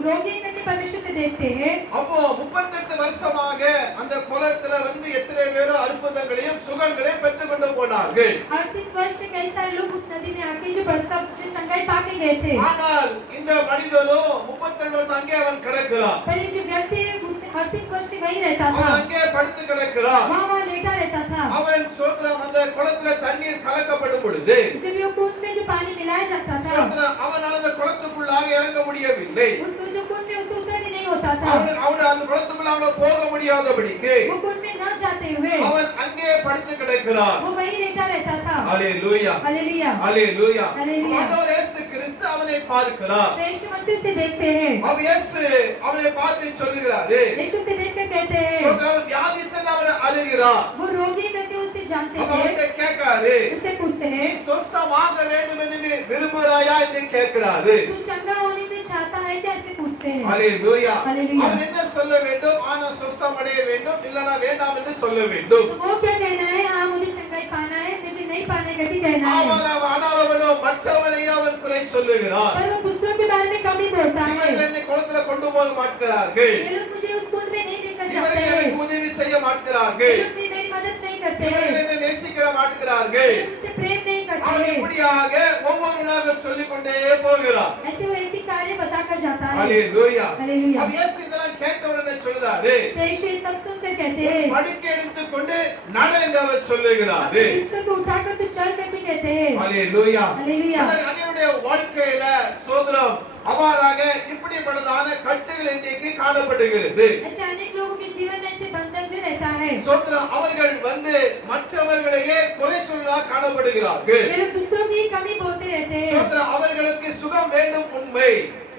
रोगी करके परमेश्वर से देखते हैं। அப்போ 38 வருஷமாக அந்த குளத்துல வந்து எத்தனை பேர் அற்புதங்களையும் சுகங்களையும் பெற்றுக்கொண்டு போனார்கள். 38 वर्ष से कई सारे लोग उस नदी में आके जो बरसा जो चंगाई पाके गए थे। ஆனால் இந்த மனிதனோ 32 வருஷம் அங்கே அவன் கிடக்கிறான். पर ये जो व्यक्ति है 38 वर्ष से वहीं रहता था, அவன் அங்கே படுத்து கிடக்கிறான். वहाँ लेटा रहता था। அவன் சோத்ரம் அந்த குளத்துல தண்ணீர் கலக்கப்படும் பொழுது जब ये कुंड में जो पानी मिलाया जाता था, சோத்ரம் அவனால் அந்த குளத்துக்குள்ளாக இறங்க முடியவில்லை. उस जो कुंड में उसे उतर ही नहीं होता था। அவன் அந்த குளத்துக்குள்ள அவன போக முடியாதபடிக்கு वो कुंड में न जाते हुए அவன் அங்கே படுத்து கிடக்கிறான். वो वहीं लेटा रहता था। அல்லேலூயா. हालेलुया। அல்லேலூயா. அல்லேலூயா. ஆண்டவர் இயேசு கிறிஸ்து அவனை பார்க்கிறார். तो यीशु मसीह से देखते हैं, அவ இயேசு அவனை பார்த்து சொல்லுகிறாரு, यीशु से देखकर कहते हैं, சோத்ரம் வியாதிஸ்தன் அவனை அழுகிறான். वो रोगी करके उसे जानते அவன் थे, அவன்கிட்ட கேட்காரு, उससे पूछते நீ हैं, சொஸ்தமாக வேண்டும் என்று நீ விரும்புகிறாயா என்று கேட்கிறாரு. तू चंगा होने के चाहता है क्या, ऐसे पूछते हैं। அல்லேலூயா. அல்லேலூயா. அவன் என்ன சொல்ல வேண்டும்? ஆனா சொஸ்தம் அடைய வேண்டும், இல்லனா வேண்டாம் என்று சொல்ல வேண்டும். तो वो क्या कहना है? हाँ मुझे चंगाई पाना है, मुझे नहीं पाने का भी कहना है। ஆனால் அவனோ மற்றவனையே அவன் குறை சொல்லுகிறான். पर वो दूसरों के बारे में कम ही बोलता है। இவர்கள் என்னை குளத்துல கொண்டு போக மாட்டார்கள், ये लोग मुझे उस कुंड में नहीं लेकर जाते இவர்கள் हैं, எனக்கு உதவி செய்ய ये மாட்டார்கள், लोग भी मेरी मदद नहीं करते हैं, இவர்கள் என்னை நேசிக்கிற மாட்டார்கள். ये लोग मुझसे प्रेम नहीं करते அவன் हैं। இப்படியாக ஒவ்வொரு நாளும் சொல்லிக் கொண்டே போகிறான். ऐसे वो एक ही कार्य बताकर जाता है। அல்லேலூயா. हालेलुया। அப்ப இயேசு இதெல்லாம் கேட்ட உடனே சொல்றாரு, तो यीशु ये सब सुनकर कहते हैं, படுக்கை எடுத்துக் கொண்டு நட என்று அவர் சொல்லுகிறாரு. अपने बिस्तर को उठाकर तो चल करके कहते हैं। அல்லேலூயா. हालेलुया। அன்னையுடைய வாழ்க்கையில சோதரம் அவ்வாறாக இப்படிப்பட்டதான கட்டுகள் இன்றைக்கு காணப்படுகிறது. ऐसे अनेक लोगों के जीवन में ऐसे बंधन जो रहता है, சோதரம் அவர்கள் வந்து மற்றவர்களையே குறை சொல்ல காணப்படுகிறார்கள். ये लोग दूसरों की कमी बोलते रहते हैं। சோதரம் அவர்களுக்கு சுகம் வேண்டும் உண்மை,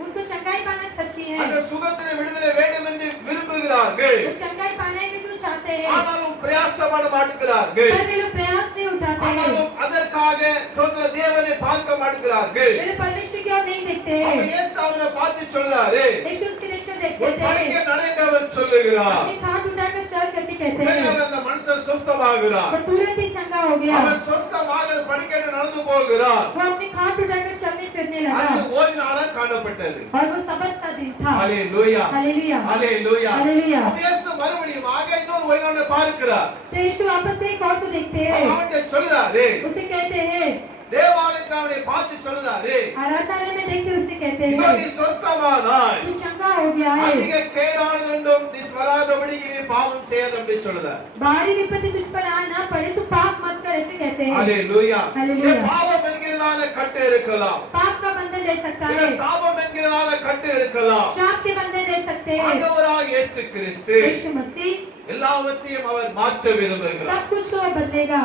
उनको चंगाई पाना सच्ची है, அந்த சுகத்தின் விடுதலை வேண்டும் என்று விரும்புகிறார்கள். वो चंगाई पाने के क्यों चाहते हैं, ஆனாலும் பிரயாசப்பட மாட்டார்கள். पर वे लोग प्रयास नहीं उठाते हैं, ஆனாலும் அதற்காக சோதர தேவனை பார்க்க மாட்டார்கள். वे लोग परमेश्वर की ओर नहीं देखते அப்ப हैं। இயேசு அவனை பார்த்து சொல்றாரு, यीशु उसके देखकर ஒரு देखते படுக்கை हैं, நடைந்து அவர் சொல்லுகிறார். अपनी खाट उठाकर चल करके कहते உடனே हैं, அவன் அந்த மனுஷன் சுஸ்தமாகிறான். वो तुरंत ही चंगा हो गया, அவன் சுஸ்தமாக படுக்கையில நடந்து போகிறான். वो अपनी खाट उठाकर चलने फिरने அது लगा, ஓய்வு நாளா காணப்பட்டது. और वो सबत का दिन था। அல்லேலூயா. हालेलुया। அல்லேலூயா. हालेलुया। அப்ப இயேசு மறுபடியும் இன்னொரு ஓய்வு நாளை பார்க்கிறார். तो यीशु वापस से एक और को देखते हैं, அவன்கிட்ட சொல்றாரு, उसे कहते हैं, தேவாலயத்தை அவனை பார்த்து சொல்றாரு, आराधनालय में देखकर उसे कहते இதோ हैं, நீ சுஸ்தமானாய், तू चंगा हो गया है, அதிக கேடானதொன்றும் நீ வராதபடி நீ பாவம் செய்யாத என்று சொல்றார். भारी विपत्ति तुझ पर आ ना पड़े तो पाप मत कर, ऐसे कहते हैं। அல்லேலூயா. அல்லேலூயா. இந்த பாவம் என்கிறதான கட்டு இருக்கலாம், पाप का बंधन रह सकता இல்ல है, சாபம் என்கிறதான கட்டு இருக்கலாம். श्राप के बंधन रह सकते हैं। ஆண்டவராகிய இயேசு கிறிஸ்து यीशु मसीह எல்லாவற்றையும் அவர் மாற்ற விரும்புகிறார். सब कुछ को वो बदलेगा,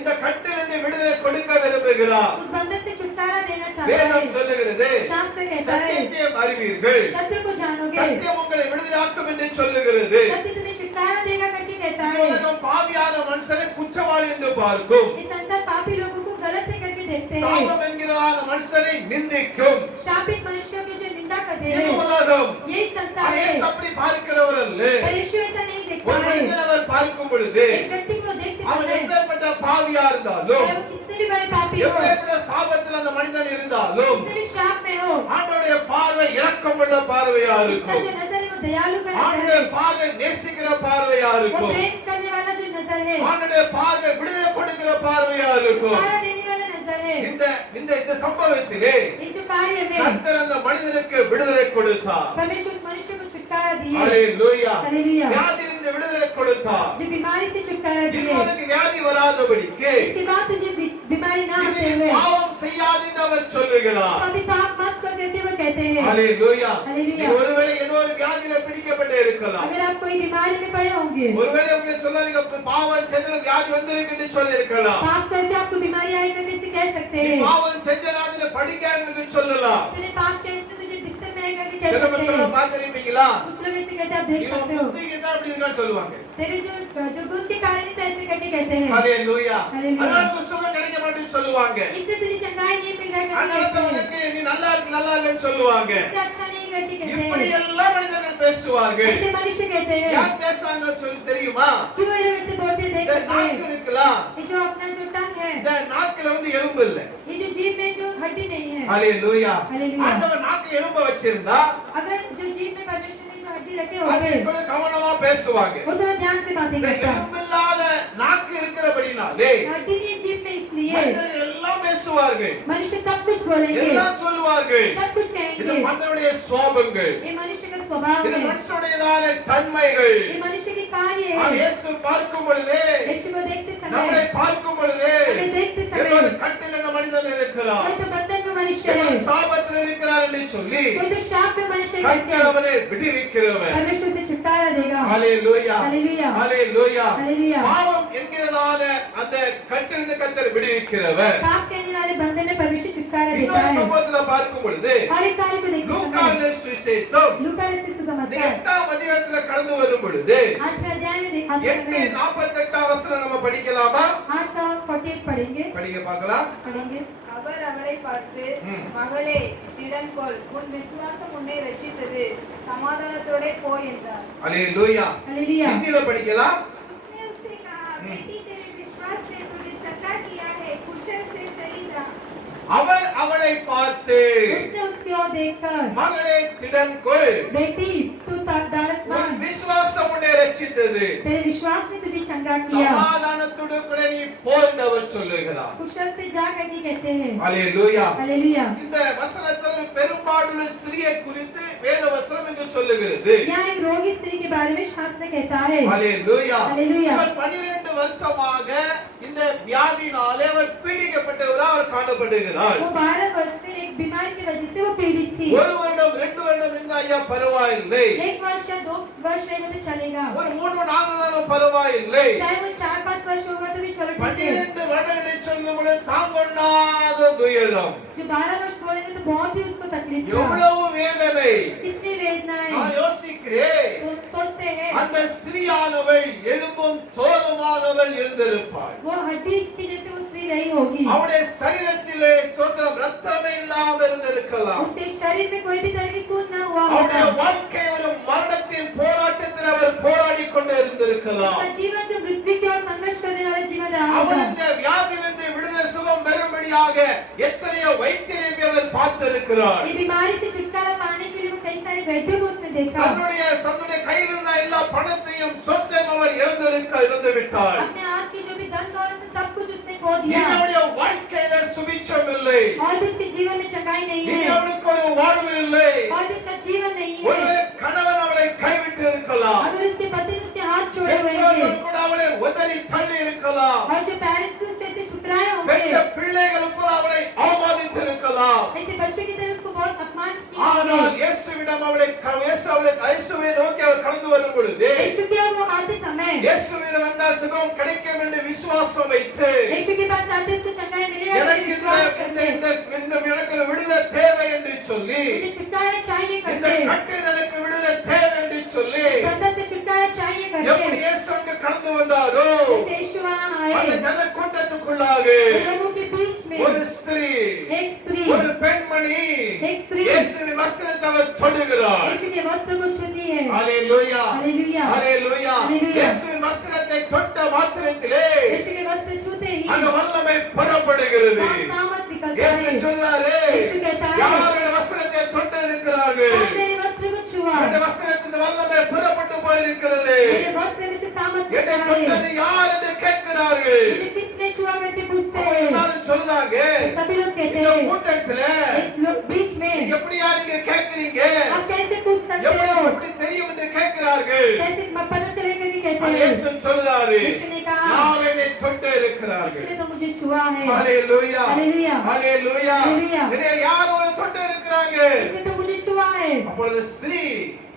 இந்த கட்டிலிருந்து விடுதலை கொடுக்க விரும்புகிறார். उस बंधन से छुटकारा देना चाहता வேதம் है। சொல்லுகிறது, शास्त्र कहता है, சத்தியத்தையும் அறிவீர்கள், सत्य को जानोगे, சத்தியம் உங்களை விடுதலையாக்கும் என்று சொல்லுகிறது. सत्य तुम्हें छुटकारा देगा करके कहता है। இந்த உலகம் பாவியான மனுஷனை குற்றவாளி என்று பார்க்கும். ये संसार पापी लोगों को गलत है करके देखते हैं। சாபம் என்கிறதான மனுஷனை நிந்திக்கும். शापित मनुष्यों की जो निंदा करते இது हैं உலகம். यही संसार है। இயேசு அப்படி பார்க்கிறவர் அல்ல. पर यीशु ऐसा नहीं देखता ஒரு है। மனிதன் அவர் பார்க்கும் பொழுது एक व्यक्ति को देखते அவன் समय எப்பேற்பட்ட பாவியா இருந்தாலும், चाहे वो कितने भी बड़े पापी हो, எப்பேற்பட்ட சாபத்தில் அந்த மனிதன் இருந்தாலும், कितने भी श्राप में हो, ஆண்டவருடைய பார்வை இரக்கமுள்ள பார்வையா उसका இருக்கும். जो नजर है वो दयालु का नजर ஆண்டவருடைய है। பார்வை நேசிக்கிற பார்வையா वो இருக்கும். प्रेम करने वाला जो नजर है, ஆண்டவருடைய பார்வை விடுதலை கொடுக்கிற பார்வையா இருக்கும். सहारा देने वाला नजर है। இந்த இந்த இந்த சம்பவத்திலே ये जो कार्य में கர்த்தர் அந்த மனிதனுக்கு விடுதலை கொடுத்தார். परमेश्वर उस मनुष्य को छुटकारा दिए। ஹalleluya. हालेलुया। வியாதியிலிருந்து விடுதலை கொடுத்தார். जो बीमारी से छुटकारा दिए, இன்னொருக்கு வியாதி வராதபடிக்கு इसके बाद तुझे बीमारी ना आते இனி हुए பாவம் செய்யாதே என்று அவர் சொல்லுகிறார். तो अभी पाप मत कर करके वो कहते हैं। ஹalleluya. हालेलुया। நீ ஒருவேளை ஏதோ ஒரு வியாதியில பிடிக்கப்பட்டு இருக்கலாம். अगर आप कोई बीमारी में पड़े होंगे, ஒருவேளை உங்களுக்கு சொல்ல நீங்க பாவம் செஞ்சல வியாதி வந்திருக்குன்னு சொல்லி இருக்கலாம். पाप करके आपको बीमारी आई करके से कह सकते நீ हैं। பாவம் செஞ்சனால படிக்காதன்னு சொல்லலாம். तूने पाप किया इसलिए तुझे बिस्तर में आई करके कह சில सकते பசங்க हैं। பாத்திருப்பீங்களா? कुछ लोग ऐसे कहते हैं, आप देख இவன் सकते हो, புத்திக்கு தான் அப்படி இருக்கான்னு சொல்லுவாங்க. तेरे जो गुण के कारण ही तो ऐसे करके कहते हैं। ஹalleluya. हालेलुया। அதனால உனக்கு சுகம் கிடைக்க மாட்டேன்னு சொல்லுவாங்க. इससे तुझे चंगाई नहीं मिल रहा करके அதனால कहते हैं। உனக்கு நீ நல்லா இருக்கு நல்லா இல்லன்னு சொல்லுவாங்க. इससे अच्छा नहीं करके कहते இப்படி हैं। எல்லாம் மனிதர்கள் பேசுவார்கள். ऐसे मनुष्य कहते हैं। யார் பேசாங்க சொல்லி தெரியுமா? क्यों ये लोग ऐसे बोलते हैं, देख இந்த सकते நாக்கு हैं। இருக்கலாம். ये जो अपना जो टंग है, இந்த நாக்குல எலும்பு இல்ல. ये जो जीभ में जो हड्डी नहीं है, ஹalleluya. हालेलुया। ஆண்டவர் நாக்குல எலும்பு வச்சிருந்தா अगर जो जीभ में परमेश्वर ने जो हड्डी रखे அதை होते, கொஞ்சம் கவனமா பேசுவாங்க. वो थोड़ा ध्यान से बातें இந்த करता। எலும்பு இல்லாத நாக்கு இருக்கிறபடினாலே हड्डी नहीं है जीभ में, इसलिए மனிதர்கள் எல்லாம் பேசுவார்கள். मनुष्य सब कुछ बोलेंगे, எல்லாம் சொல்லுவார்கள். सब कुछ இது कहेंगे। மனிதனுடைய சுபாவங்கள். ये मनुष्य का स्वभाव இது है, மனுஷனுடையதான தன்மைகள். ये मनुष्य के कार्य ஆனா है। இயேசு பார்க்கும் பொழுது, यीशु को देखते நம்மை समय, பார்க்கும் பொழுது हमें देखते ஏதோ ஒரு समय கட்டில இந்த மனிதன் இருக்கிறார். कोई तो बंधन में मनुष्य ஏதோ है, ஒரு சாபத்தில் இருக்கிறார் என்று சொல்லி कोई तो शाप में मनुष्य है, கர்த்தர் அவனை விடுவிக்கிறவர். परमेश्वर से छुटकारा देगा। ஹalleluya. हालेलुया। ஹalleluya. हालेलुया। பாவம் என்கிறதான அந்த கட்டிலிருந்து கர்த்தர் விடுவிக்கிறவர். पाप कहने वाले बंधन में परमेश्वर छुटकारा देता இன்னொரு है। சம்பவத்துல பார்க்கும் பொழுது और एक कार्य को देखते லூக்கான समय சுவிசேஷம் लूका रचित இந்த सुसमाचार 8ஆம் அதிகாரத்துல கடந்து வரும் பொழுது 8वें अध्याय में देखते समय 8:48 வசனம் நம்ம படிக்கலாமா? 8 का 48 पढ़ेंगे। படிக்க பார்க்கலாம். அவர் அவளை பார்த்து, மகளே திடன் கொள், உன் விசுவாசம் உன்னை ரட்சித்தது, சமாதானத்தோடே போ என்றார். ஹalleluya. हालेलुया। हिंदीல படிக்கலாம். उसने उससे कहा, बेटी तेरे विश्वास ने तुझे चंगा किया है, कुशल से चली जा। அவர் அவளை பார்த்து, उसने उसकी ओर देखकर, மகளே திடன் கொள், बेटी तू ढाढ़स உன் बांध, விசுவாசம் உன்னை ரட்சித்தது, तेरे विश्वास ने तुझे चंगा किया, சமாதானத்தோடு கூட நீ போ என்று அவர் சொல்லுகிறார். कुशल से जा करके कहते हैं। ஹalleluya. हालेलुया। இந்த வசனத்தில் ஒரு பெரும்பாடுள்ள ஸ்திரியை குறித்து வேத வசனம் இங்கு சொல்லுகிறது. यहाँ एक रोगी स्त्री के बारे में शास्त्र कहता है। ஹalleluya. हालेलुया। இவர் 12 வருஷமாக இந்த வியாதியினாலே அவர் பீடிக்கப்பட்டவராக அவர் காணப்படுகிறார். वो 12 वर्ष से एक बीमारी की वजह से वो पीड़ित थी। ஒரு வருடம் 2 வருடம் இருந்தா ஐயா பரவாயில்லை. एक वर्ष या 2 वर्ष रहेगा तो चलेगा, ஒரு 3-4 நாளும் பரவாயில்லை. चाहे वो 4-5 वर्ष होगा तो भी चलो ठीक है। 12 வருடங்களை சொல்லும் பொழுது தாங்கொண்ணாத துயரம், जो 12 वर्ष बोलेंगे तो बहुत ही उसको तकलीफ था, எவ்வளவு வேதனை. कितनी वेदनाएं। நான் யோசிக்கிறேன், तो सोचते हैं அந்த ஸ்திரீயானவள் எலும்பும் தோலுமாக அவள் இருந்திருப்பாள். वो हड्डी की जैसे वो स्त्री रही होगी, அவருடைய சரீரத்திலே சொந்தம் ரத்தமே இல்லாமல் இருந்திருக்கலாம். उसके शरीर में कोई भी तरह की खून ना हुआ அவருடைய होगा, வாழ்க்கை ஒரு மரணத்தின் போராட்டத்தில் அவர் போராடி கொண்டு இருந்திருக்கலாம். उसका जीवन जो पृथ्वी की ओर संघर्ष करने वाला जीवन रहा அவன் होगा। இந்த வியாதியிலிருந்து விடுதலை சுகம் பெறும்படியாக எத்தனையோ வைத்தியரை அவர் பார்த்திருக்கிறார். ये बीमारी से छुटकारा पाने के लिए वो कई सारे वैद्यों को उसने देखा, தன்னுடைய கையில் இருந்த எல்லா பணத்தையும் சொத்தையும் அவர் இழந்து விட்டார். अपने हाथ की जो भी धन दौलत से सब कुछ उसने खो दिया, இவனுடைய வாழ்க்கையில சுபிட்சம் இல்லை. और भी उसके जीवन में चंगाई नहीं है, இவனுக்கு ஒரு வாழ்வு இல்லை. और भी उसका जीवन नहीं है। ஒருவேளை கணவன் அவளை கைவிட்டு இருக்கலாம். अगर उसके पति ने उसके हाथ छोड़े हुए பெற்றோர்கள் हैं, கூட அவளை உதறி தள்ளி இருக்கலாம். और जो पेरेंट्स भी उसके से ठुकराए பெற்ற होंगे, பிள்ளைகள் கூட அவளை அவமதித்து இருக்கலாம். ऐसे बच्चों की तरह उसको बहुत अपमान किया ஆனால் है। இயேசுவிடம் இயேசுவை நோக்கி அவர் கடந்து வரும் பொழுது यीशु के वो आते समय, இயேசுவிடம் வந்தால் சுகம் கிடைக்கும் என்று விசுவாசம் வைத்து यीशु के पास आते उसको चंगाई मिलेगा तो எனக்கு विश्वास करते, எனக்கு விடுதலை தேவை என்று சொல்லி, मुझे छुटकारा चाहिए இந்த करते, கட்டில் எனக்கு விடுதலை தேவை என்று சொல்லி बंधन से छुटकारा चाहिए எப்படி करते, இயேசு அங்கு கடந்து வந்தாரோ उन लोगों के बीच में ஒரு ஸ்திரீ एक स्त्री ஒரு பெண்மணி एक स्त्री இயேசுவின் வஸ்திரத்தை அவர் தொடுகிறார். यीशु के वस्त्र को छूती है ஹalleluya हालेलुया ஹalleluya. Hallelujah. இயேசுவின் வஸ்திரத்தை தொட்ட மாத்திரத்திலே यीशु के वस्त्र छूते ही அந்த வல்லமை புறப்படுகிறது. वहाँ सामर्थ निकलता இயேசு है சொல்றாரு, यीशु कहता है யாருடைய வஸ்திரத்தை தொட்டு இருக்கிறார்கள், कौन मेरे वस्त्र को छुआ அந்த வஸ்திரத்தின் வல்லமை புறப்பட்டு போயிருக்கிறது. मेरे वस्त्र में से सामर्थ என்னை निकला தொட்டது है யார் என்று கேட்கிறார்கள். मुझे किसने छुआ करके पूछते அப்ப हैं எல்லாரும் சொல்றாங்க, सभी लोग कहते இந்த हैं கூட்டத்துல एक लोग बीच में எப்படியா நீங்க கேட்கிறீங்க, आप कैसे पूछ सकते எப்படி हो எப்படி தெரியும் என்று கேட்கிறார்கள். कैसे पता चलेगा कि कहते அது हैं இயேசு சொல்றாரு, यीशु ने कहा யார் என்னை தொட்டு இருக்கிறார்கள். इसने तो मुझे छुआ है ஹalleluya हालेलुया ஹalleluya. Hallelujah. என்னை யாரோ தொட்டு இருக்கிறாங்க. इसने तो मुझे छुआ है அப்பொழுது ஸ்திரீ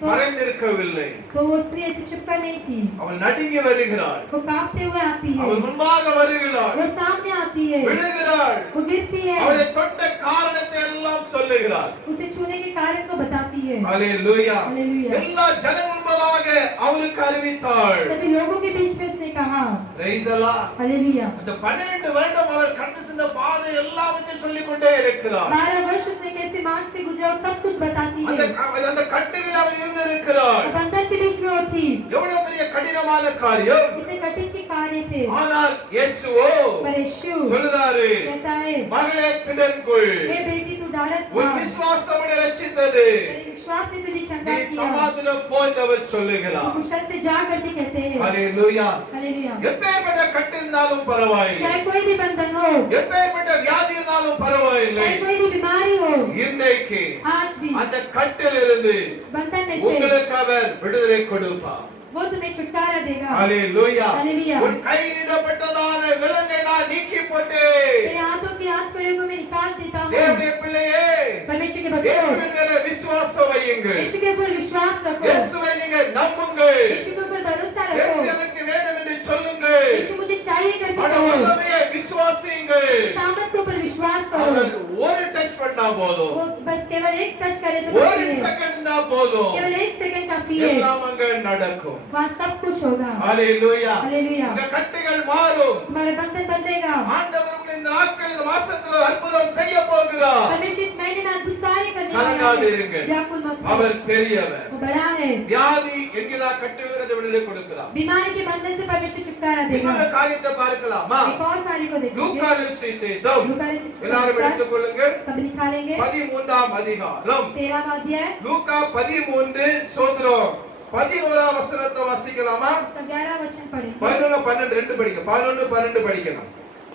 மறைந்திருக்கவில்லை. तो वो स्त्री ऐसे चिपका नहीं थी அவள் நடுங்கி வருகிறாள். वो कांपते हुए आती है அவள் मुன்பாக வருகிறாள். वो सामने आती है விழுகிறாள். वो गिरती है அவளை தொட்ட காரணத்தை எல்லாம் சொல்லுகிறாள். उसे छूने के कारण को बताती है ஹalleluya. Hallelujah. எல்லா ஜனம் முன்பாக அவருக்கு அறிவித்தாள். सभी लोगों के बीच में उसने कहा Praise the Lord. हालेलुया அந்த 12 வருடம் அவர் கடந்து சென்ற பாதை எல்லாவற்றையும் சொல்லிக் கொண்டே இருக்கிறார். 12 वर्ष उसने कैसे मार्ग से गुजरा और सब कुछ बताती அந்த है அந்த கட்டுகளில் அவர் இருந்திருக்கிறார். बंधन के बीच में वो थी எவ்வளவு பெரிய கடினமான காரியம். कितने कठिन के कार्य थे ஆனால் இயேசுவோ पर यीशु சொல்லுதாரு, कहता है மகளே திடன்கொள், हे बेटी तू ढाढ़स உன் मार விசுவாசம் உன்னை ரட்சித்தது, तेरे विश्वास ने तुझे நீ चंगा किया சமாதானம் போய் அவர் वो சொல்லுகிறார். कुशल से जा करके कहते हैं ஹalleluya. हालेलुया எப்பேற்பட்ட கட்டு இருந்தாலும் பரவாயில்லை, चाहे कोई भी बंधन हो எப்பேற்பட்ட வியாதி இருந்தாலும் பரவாயில்லை, चाहे कोई भी बीमारी हो இன்றைக்கு आज भी அந்த கட்டிலிருந்து बंधन में से உங்களுக்கு அவர் விடுதலை கொடுப்பார். वो तुम्हें छुटकारा देगा ஹalleluya. हालेलुया உன் கையிடப்பட்டதான விலங்கை நான் நீக்கி போட்டேன். तेरे हाथों के हाथ कड़े को मैं निकाल देता हूँ தேவனுடைய பிள்ளையே, परमेश्वर के बच्चों இயேசுவின் மேல விசுவாசம் வையுங்கள். यीशु के ऊपर विश्वास रखो இயேசுவை நீங்க நம்புங்கள். यीशु के ऊपर भरोसा இயேசு रखो எனக்கு வேண்டும் என்று சொல்லுங்கள். यीशु मुझे चाहिए करके அந்த कहो வல்லமையை விசுவாசியுங்கள். सामर्थ के ऊपर विश्वास करो அவர் ஒரு டச் பண்ணா போதும், वो बस केवल एक टच करे तो ஒரு काफी है செகண்ட் இருந்தா போதும், केवल एक सेकंड काफी है எல்லாம் அங்க நடக்கும். वहाँ सब कुछ होगा ஹalleluya. हालेलुया இந்த கட்டுகள் மாறும். तुम्हारा बंधन बंधेगा ஆண்டவர் உங்களை இந்த நாட்கள் இந்த மாசத்துல ஒரு அற்புதம் செய்ய போகிறார். परमेश्वर इस महीने में अद्भुत कार्य करने वाला கலங்காதிருங்கள். है व्याकुल मत हो அவர் பெரியவர். वो बड़ा है வியாதி என்கிற கட்டுகளுக்கு விடுதலை கொடுக்கிறார். बीमारी के बंधन से परमेश्वर छुटकारा देगा இன்னொரு காரியத்தை பார்க்கலாமா? एक और कार्य को देखेंगे லூக்கான சுவிசேஷம் लूका रचित எல்லாரும் सुसमाचार, எடுத்துக் கொள்ளுங்கள். सब निकालेंगे 13ஆம் அதிகாரம் 13वां अध्याय லூக்கா 13 சோதரம் 11ஆம் வசனத்தை வாசிக்கலாமா? उसका 11वां वचन पढ़ेंगे 11 12 ரெண்டு படிக்க 11 12 படிக்கணும்.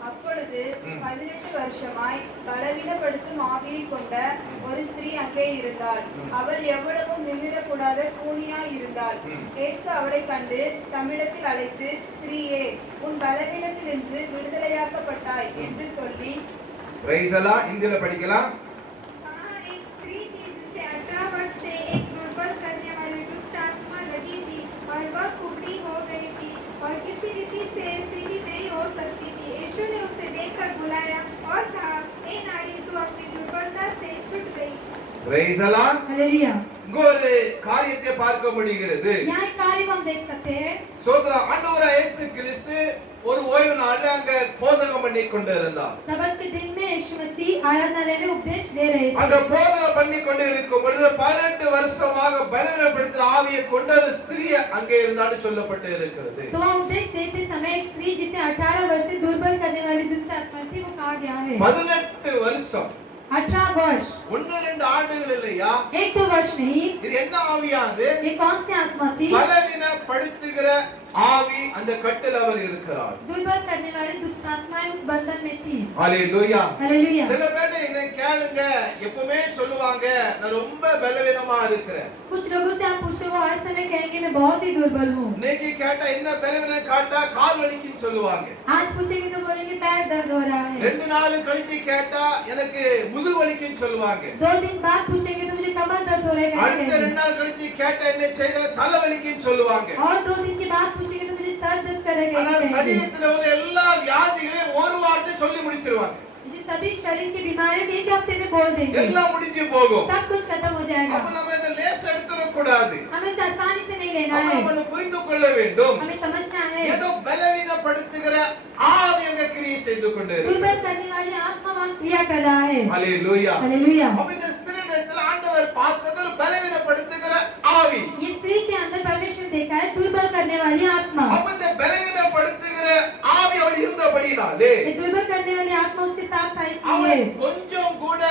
அப்பொழுது 18 வருஷமாய் பலவீனப்படுத்தும் ஆவியை கொண்ட ஒரு ஸ்திரீ அங்கே இருந்தாள். அவள் எவ்வளவும் நிமிரக்கூடாத கூனியாய் இருந்தாள். இயேசு அவளை கண்டு தம்மிடத்தில் அழைத்து, ஸ்திரீயே, உன் பலவீனத்தினின்று விடுதலையாக்கப்பட்டாய் என்று சொல்லி பிரைஸ் எல்லாம் இந்தியில படிக்கலாம். वहाँ एक स्त्री थी जिसे 18 वर्ष से एक दुर्बल करने वाली दुष्ट आत्मा लगी थी और वह कुबड़ी हो गई थी और किसी रीति से सीधी नहीं हो सकती थी। यीशु ने उसे देखकर बुलाया और कहा, हे नारी, तू अपनी दुर्बलता से छूट गई। பிரைஸ் எல்லாம் हालेलुया இங்க ஒரு காரியத்தை பார்க்க முடிகிறது. यहाँ एक कार्य को हम देख सकते हैं சோதரம் ஆண்டவராகிய இயேசு கிறிஸ்து ஒரு ஓய்வு நாள்ல அங்க போதகம் பண்ணி கொண்டிருந்தார். सबत के दिन में यीशु मसीह आराधनालय में उपदेश दे रहे थे அங்க போதகம் பண்ணி கொண்டு இருக்கும் பொழுது 18 வருஷமாக பலவீனப்படுத்துற ஆவியை கொண்ட ஒரு ஸ்திரீ அங்கே இருந்தான்னு சொல்லப்பட்டு இருக்கிறது. तो वहाँ उपदेश देते समय एक स्त्री जिसे 18 वर्ष से दुर्बल करने वाली दुष्ट आत्मा थी वो कहा गया है 18 வருஷம் 18 वर्ष 1-2 ஆண்டுகள் இல்லையா? 1-2 वर्ष नहीं இது என்ன ஆவியாது? ये कौन सी आत्मा थी பலவீனப்படுத்துகிற ஆவி அந்த கட்டில் அவர் இருக்கிறார். दुर्बल करने वाली दुष्ट आत्माएं उस बंधन में थी ஹalleluya. हालेलुया சில பேர் என்ன கேளுங்க, எப்பவுமே சொல்லுவாங்க நான் ரொம்ப பலவீனமா இருக்கிறேன். कुछ लोगों से आप पूछो वो हर समय कहेंगे मैं बहुत ही दुर्बल हूँ இன்னைக்கு கேட்டா என்ன பலவீனம் காட்டா கால் வலிக்குன்னு சொல்லுவாங்க. आज पूछेंगे तो बोलेंगे पैर दर्द हो रहा है 2 நாள் கழிச்சு கேட்டா எனக்கு முதுகு வலிக்குன்னு சொல்லுவாங்க. 2 दिन बाद पूछेंगे तो मुझे कमर दर्द हो रहा है அடுத்த 2 நாள் கழிச்சு கேட்டா என்ன செய்ய தலை வலிக்குன்னு சொல்லுவாங்க. और 2 दिन के बाद पूछेंगे तो मुझे सर दर्द कर रहा ஆனா है சரீரத்துல உள்ள எல்லா வியாதிகளையும் ஒரு வார்த்தை சொல்லி முடிச்சிருவாங்க. सभी शरीर की बीमारियां एक हफ्ते में बोल देंगे எல்லாம் முடிஞ்சு போகும். सब कुछ खत्म हो जाएगा அப்ப நம்ம இத லேசா எடுத்துடக்கூடாது. हमें उसे आसानी से नहीं लेना அப்ப है, நம்ம அதை புரிந்து கொள்ள வேண்டும். हमें समझना है ஏதோ பலவீனப்படுத்துகிற ஆவி அங்க கிரியை செய்து கொண்டு இருக்கு. दुर्बल करने वाली आत्मा वहाँ क्रिया कर रहा है। ஹalleluya. हालेलुया। அப்ப இந்த ஸ்திரீயிடத்தில் ஆண்டவர் பார்த்தது ஒரு பலவீனப்படுத்துகிற ஆவி. ये स्त्री के अंदर परमेश्वर देखा है दुर्बल करने वाली आत्मा। அப்ப இந்த பலவீனப்படுத்துகிற ஆவி அவள் இருந்தபடினாலே ये दुर्बल करने वाली आत्मा उसके साथ था, அவள் इसलिए கொஞ்சம் கூட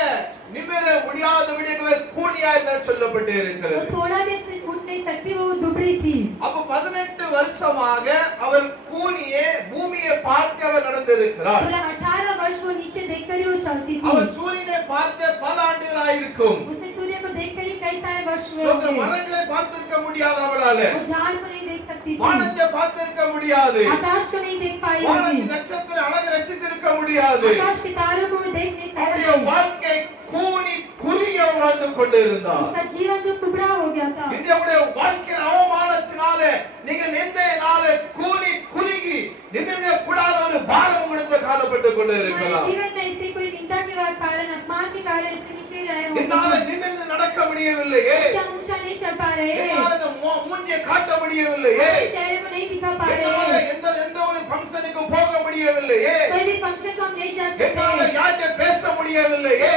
நிமிர முடியாதபடி அவர் கூனியாய் என்று சொல்லப்பட்டு वो இருக்கிறது. थोड़ा भी ऐसे उठ नहीं सकती, वो दुबड़ी थी। அப்ப 18 வருஷமாக அவள் கூனியே பூமியை பார்த்து அவர் நடந்திருக்கிறார். पूरा 18 वर्ष वो नीचे देखकर ही वो चलती थी। அவர் சூரியனை பார்த்து பல ஆண்டுகளாக இருக்கும். उसने सूर्य को देखकर ही कई सारे वर्ष हुए சோதர होंगे। மரங்களை பார்த்திருக்க முடியாது அவளால. वो झाड़ को नहीं देख सकती थी, வானத்தை பார்த்திருக்க முடியாது. आकाश को नहीं देख पाई வானத்தின் होगी, நட்சத்திர அழகை ரசித்திருக்க முடியாது. आकाश के तारों को वो देख नहीं அவருடைய सकती। வாழ்க்கை கூனி குறுகிய வாழ்ந்து கொண்டிருந்தார். उसका जीवन जो टुकड़ा हो गया था, இந்தியாவுடைய வாழ்க்கையின் அவமானத்தினாலே நீங்க நிந்தையினாலே கூனி குறுகி நிமிர்ந்த கூடாத ஒரு பாரம் உங்களுக்கு காணப்பட்டு கொண்டு हमारे இருக்கலாம். जीवन में ऐसे कोई निंदा के कारण, अपमान के कारण ऐसे नीचे रहे என்னால होंगे, நிமிர்ந்து நடக்க முடியவில்லையே, क्या ऊंचा नहीं चल पा रहे, என்னால இந்த மூஞ்சியை காட்ட முடியவில்லையே, अपने चेहरे को नहीं दिखा पा என்னால रहे, எந்த ஒரு ஃபங்க்ஷனுக்கு போக முடியவில்லையே, कोई भी फंक्शन को हम नहीं जा என்னால सकते, யார்கிட்ட பேச முடியவில்லையே,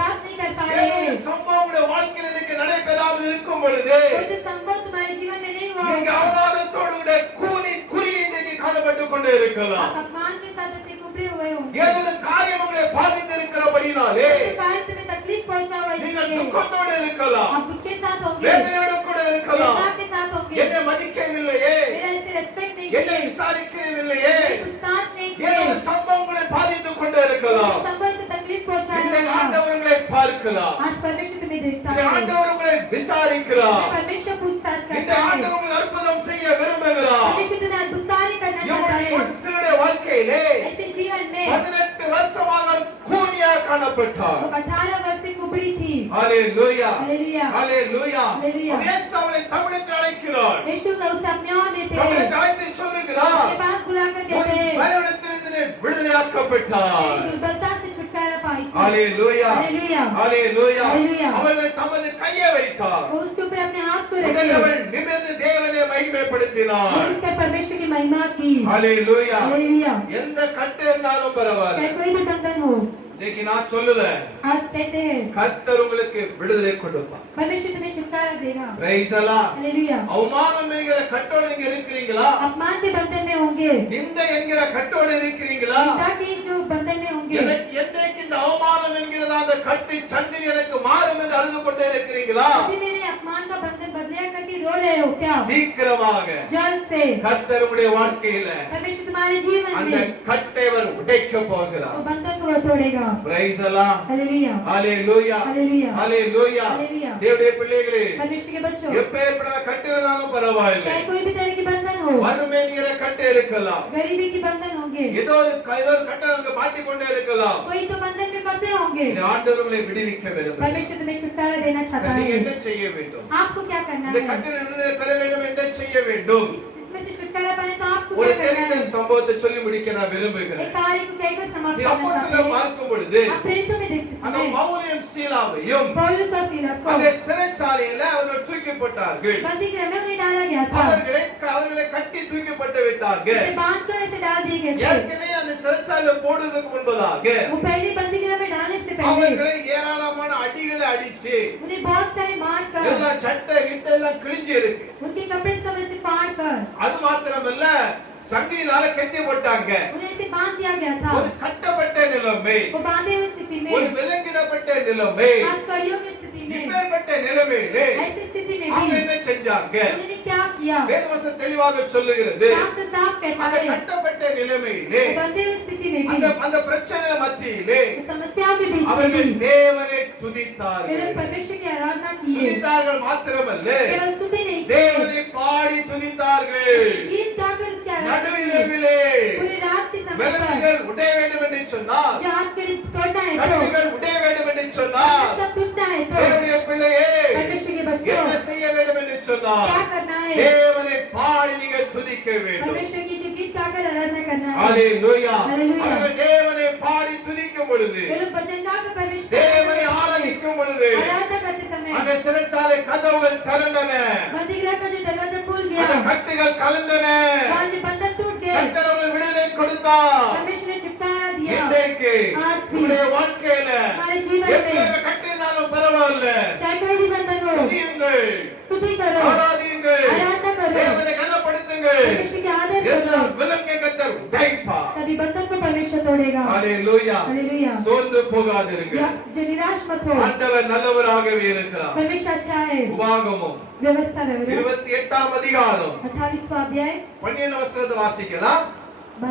बात नहीं कर पा ஏதோ रहे, ஒரு சம்பவம் உங்களுடைய வாழ்க்கையில் எனக்கு நடைபெறாமல் இருக்கும் பொழுது कोई तो संभव तुम्हारे जीवन में नहीं हुआ நீங்க होगा, அவமானத்தோடு கூட கூனி குறுகி இன்றைக்கு காணப்பட்டு கொண்டு இருக்கலாம். आप अपमान के साथ ऐसे कुबड़े हुए होंगे, ஏதோ ஒரு காரியம் உங்களை பாதித்திருக்கிறபடினாலே कोई कार्य तुम्हें तकलीफ पहुंचा हुआ நீங்கள் इसलिए துக்கத்தோடு இருக்கலாம், आप दुख के साथ होंगे, வேதனையோடு கூட இருக்கலாம். वेदना के साथ होंगे, என்னை மதிக்கவில்லையே, मेरा ऐसे रेस्पेक्ट नहीं என்னை किया, விசாரிக்கவில்லையே, पूछताछ नहीं ஏதோ की, ஒரு சம்பவம் உங்களை பாதித்துக் கொண்டு இருக்கலாம். संभव से तकलीफ पहुंचाया இந்த होगा। ஆண்டவர் உங்களை பார்க்கலாம், आज परमेश्वर तुम्हें देखता இந்த है, ஆண்டவர் உங்களை விசாரிக்கிறார், परमेश्वर पूछताछ இந்த करता है, ஆண்டவர் உங்களை அற்புதம் செய்ய விரும்புகிறார். परमेश्वर तुम्हें अद्भुत कार्य करना चाहता இவருடைய है। ஒரு சிலருடைய வாழ்க்கையிலே ऐसे जीवन में 18 வருஷமாக கூனியாக காணப்பட்டார். वो 18 वर्ष से कुबड़ी थी। ஹalleluya, हालेलुया। ஹalleluya. हालेलुया। இயேசு அவளை தமிழத்தில் அழைக்கிறார், यीशु का उसे अपने और लेते हैं, தமிழத்தில் அழைத்து சொல்லுகிறார், अपने पास बुलाकर உன் कहते हैं, பலவீனத்திலிருந்து விடுதலையாக்கப்பட்டார். तेरी दुर्बलता से छुटकारा पाई थी। ஹalleluya, हालेलुया। ஹalleluya. हालेलुया। அவர்கள் தமது கையை வைத்தார், वो उसके ऊपर अपने हाथ को உடனே रखे, அவள் நிமிர்ந்து தேவனை மகிமைப்படுத்தினார். उठकर परमेश्वर की महिमा की। ஹalleluya. हालेलुया। எந்த கட்டு இருந்தாலும் பரவாயில்லை. चाहे कोई भी बंधन हो, இன்னைக்கு நான் சொல்லுறேன், आज कहते हैं கர்த்தர் உங்களுக்கு விடுதலை கொடுப்பார். परमेश्वर तुम्हें छुटकारा देगा। பிரைஸ் அல்லாஹ். हालेलुया। அவமானம் என்கிற கட்டோடு நீங்க இருக்கிறீங்களா? अपमान के बंधन में होंगे, நிந்தை என்கிற கட்டோடு இருக்கிறீங்களா? निंदा के जो बंधन में होंगे, எனக்கு என்னைக்கு இந்த அவமானம் என்கிறதா அந்த கட்டு சங்கிலி எனக்கு மாறும் என்று அழுது கொண்டே இருக்கிறீங்களா? अभी मेरे अपमान का बंधन बदलिया करके रो रहे हो क्या? சீக்கிரமாக जल्द से கர்த்தர் உடைய வாழ்க்கையில परमेश्वर तुम्हारे जीवन அந்த में கட்டை அவர் உடைக்க போகிறார். वो बंधन को वो तोड़ेगा। பிரைஸ் அல்லாஹ். हालेलुया। ஹalleluya, हालेलुया। ஹalleluya. हालेलुया। தேவனுடைய பிள்ளைகளே, परमेश्वर के बच्चों, எப்பேற்பட்ட கட்டு இருந்தாலும் பரவாயில்லை. चाहे कोई भी तरह की बंधन हो, வறுமை என்கிற கட்டு இருக்கலாம், गरीबी की बंधन होंगे, ஏதோ ஒரு கட்டை அங்க மாட்டிக்கொண்டே இருக்கலாம். कोई तो बंधन में फंसे होंगे, இந்த ஆண்டவர் உங்களை விடுவிக்க விரும்புகிறார். परमेश्वर तुम्हें छुटकारा देना चाहता நீங்க है। என்ன செய்ய வேண்டும்? आपको क्या करना இந்த है? கட்டில் விடுதலை பெற வேண்டும், என்ன செய்ய வேண்டும்? इसमें से छुटकारा पाने तो आपको ஒரு क्या करना தெரிந்த है? சம்பவத்தை சொல்லி முடிக்க நான் एक விரும்புகிறேன். कार्य को कहकर समाप्त நீ करना அப்போஸ்தலரை चाहते हैं। பார்க்கும் பொழுது आप प्रेरितों में देखते அங்க समय பவுலையும் சீலாவையும் पौलुस और सीलास को அங்கே சிறைச்சாலையில அவர்கள் தூக்கப்பட்டார்கள். बंदी गृह में उन्हें डाला गया था, அவர்களை கட்டி தூக்கப்பட்டு விட்டார்கள். उसे बांधकर ऐसे डाल दिए गए थे। ஏற்கனவே அந்த சிறைச்சாலையில போடுறதுக்கு முன்பதாக वो पहले बंदी गृह में डालने से पहले அவர்களை ஏராளமான அடிகளை அடிச்சு उन्हें बहुत सारे मार कर, எல்லா சட்டை கிட்ட எல்லாம் கிழிஞ்சு இருக்கு. उनके कपड़े सब ऐसे फाड़ कर அது மாத்திரமல்ல, சங்கிலியால கட்டி போட்டாங்க. उन्हें ऐसे बांध दिया गया था। ஒரு கட்டப்பட்ட நிலைமை, वो बांधे हुए स्थिति में, ஒரு விலங்கிடப்பட்ட நிலைமை, हाथ कड़ियों की स्थिति में, இப்பேற்பட்ட நிலைமையிலே ऐसी स्थिति में அவங்க भी என்ன செஞ்சாங்க? उन्होंने क्या किया? வேதவசனம் தெளிவாக சொல்லுகிறது, साफ से साफ कहता அந்த है, கட்டப்பட்ட நிலைமையிலே, वो बंधे हुए स्थिति में भी, அந்த பிரச்சனை மத்தியிலே उस समस्याओं के बीच में அவர்கள் भी தேவனை वे துதித்தார்கள். लोग परमेश्वर की आराधना किए। துதித்தார்கள் மாத்திரமல்ல, केवल सुबह नहीं किए, தேவனை பாடி துதித்தார்கள். गीत गाकर उसकी आराधना நடு की। இரவிலே पूरी रात के समय पर விலங்குகள் உடைய வேண்டும் என்று சொன்னார், जो हाथ कड़ी तोड़ना है तो, கட்டுகள் உடைய வேண்டும் என்று சொன்னார். सब टूटना है तो, தேவனுடைய பிள்ளையே, परमेश्वर के बच्चों என்ன செய்ய வேண்டும் என்று சொன்னார்? क्या करना है? தேவனை பாடி நீங்கள் துதிக்க வேண்டும். परमेश्वर की जो गीत गाकर आराधना करना है। ஹalleluya. ஹalleluya. அவர்கள் தேவனை பாடி துதிக்கும் பொழுது, वे लोग भजन गाकर परमेश्वर की தேவனை आराधना ஆராதிக்கும் பொழுது आराधना करते समय அங்கே சிறைச்சாலை கதவுகள் திறந்தன, बंदीगृह का जो दरवाजा खुल அந்த गया, கட்டுகள் கலந்தன. वहाँ जो बंधन टूट गए, கர்த்தர் அவர்களுக்கு விடுதலை கொடுத்தார். परमेश्वर ने छुटकारा दिया। இன்றைக்கு आज भी உங்களுடைய வாழ்க்கையில हमारे जीवन में எப்பேற்பட்ட கட்டினாலும் பரவாயில்ல, चाहे कोई भी बंधन हो, துதியுங்கள், स्तुति करो, ஆராதியுங்கள், आराधना करो, தேவனை கனப்படுத்துங்கள். परमेश्वर की आदर எல்லா करो। விலங்கை கர்த்தர் உடைப்பார். सभी बंधन को परमेश्वर तोड़ेगा। ஹalleluya. हालेलुया। சோர்ந்து போகாதீர்கள். जो निराश मत हो, ஆண்டவர் நல்லவராகவே இருக்கிறார். परमेश्वर अच्छा है। உபாகமம் व्यवस्था है। 28ஆம் அதிகாரம் 28वां अध्याय 12 வசனத்தை வாசிக்கலாம்.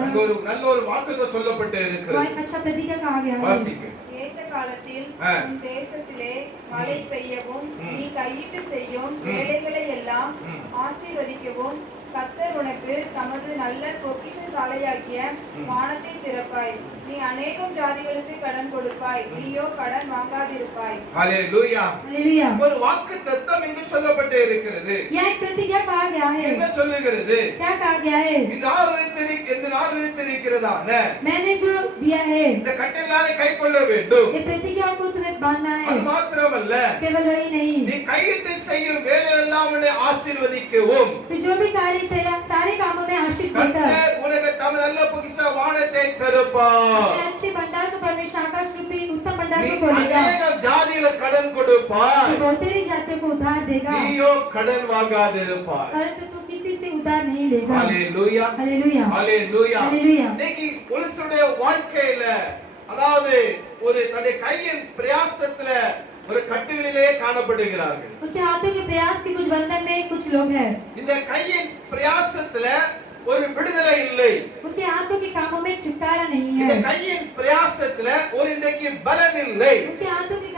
அங்க ஒரு நல்ல ஒரு வாக்குத்தத்தம் சொல்லப்பட்டு वहाँ இருக்கிறது. एक अच्छा प्रतिज्ञा कहा गया है। வாசிங்க. ஏற்ற காலத்தில் ஆ. உன் தேசத்திலே மழை பெய்யவும் ம். நீ கையிட்டு செய்யும் ம். வேலைகளை எல்லாம் ம். ஆசீர்வதிக்கவும் கர்த்தர் உனக்கு தமது நல்ல பொக்கிஷசாலையாகிய வானத்தை திறப்பாய். நீ அநேகம் ஜாதிகளுக்கு கடன் கொடுப்பாய், நீயோ கடன் வாங்காதிருப்பாய். ஹalleluya. हालेलुया। ஒரு வாக்குத்தத்தம் இங்கு சொல்லப்பட்டு இருக்கிறது. यह एक प्रतिज्ञा कहा गया है। என்ன சொல்லுகிறது? क्या कहा गया है? இந்த நாள் இருக்கிறதான मैंने जो दिया है, இந்த கட்டளையை கைக்கொள்ள வேண்டும். ये प्रतिज्ञा को तुम्हें बांधना அது है। மாத்திரமல்ல, केवल वही नहीं, நீ கையிட்டு செய்யும் வேலையெல்லாம் உன்னை ஆசீர்வதிக்கவும் तो जो भी कार्य तेरा सारे कामों में आशीष देकर கர்த்தர் உனக்கு தமது நல்ல பொக்கிஷ வானத்தை திறப்பார். अपने अच्छे भंडार को परमेश्वर आकाश रूपी उत्तम भंडार நீ को खोलेगा। அநேக ஜாதிகளுக்கு கடன் கொடுப்பாய், जो बहुत तेरी जातियों को उधार देगा, நீயோ கடன் வாங்காதிருப்பாய். परंतु तू किसी से उधार नहीं लेगा। ஹalleluya. हालेलुया। ஹalleluya. हालेलुया। இன்னைக்கு புருஷனுடைய வாழ்க்கையில அதாவது ஒரு தன்னுடைய கையின் பிரயாசத்துல ஒரு கட்டுகளிலே காணப்படுகிறார்கள். उनके हाथों के प्रयास के कुछ बंधन में कुछ लोग हैं। இந்த கையின் பிரயாசத்துல ஒரு விடுதலை இல்லை. उनके हाथों के कामों में छुटकारा नहीं இந்த है। கையின் பிரயாசத்துல ஒரு இன்றைக்கு பலன் இல்லை. उनके हाथों के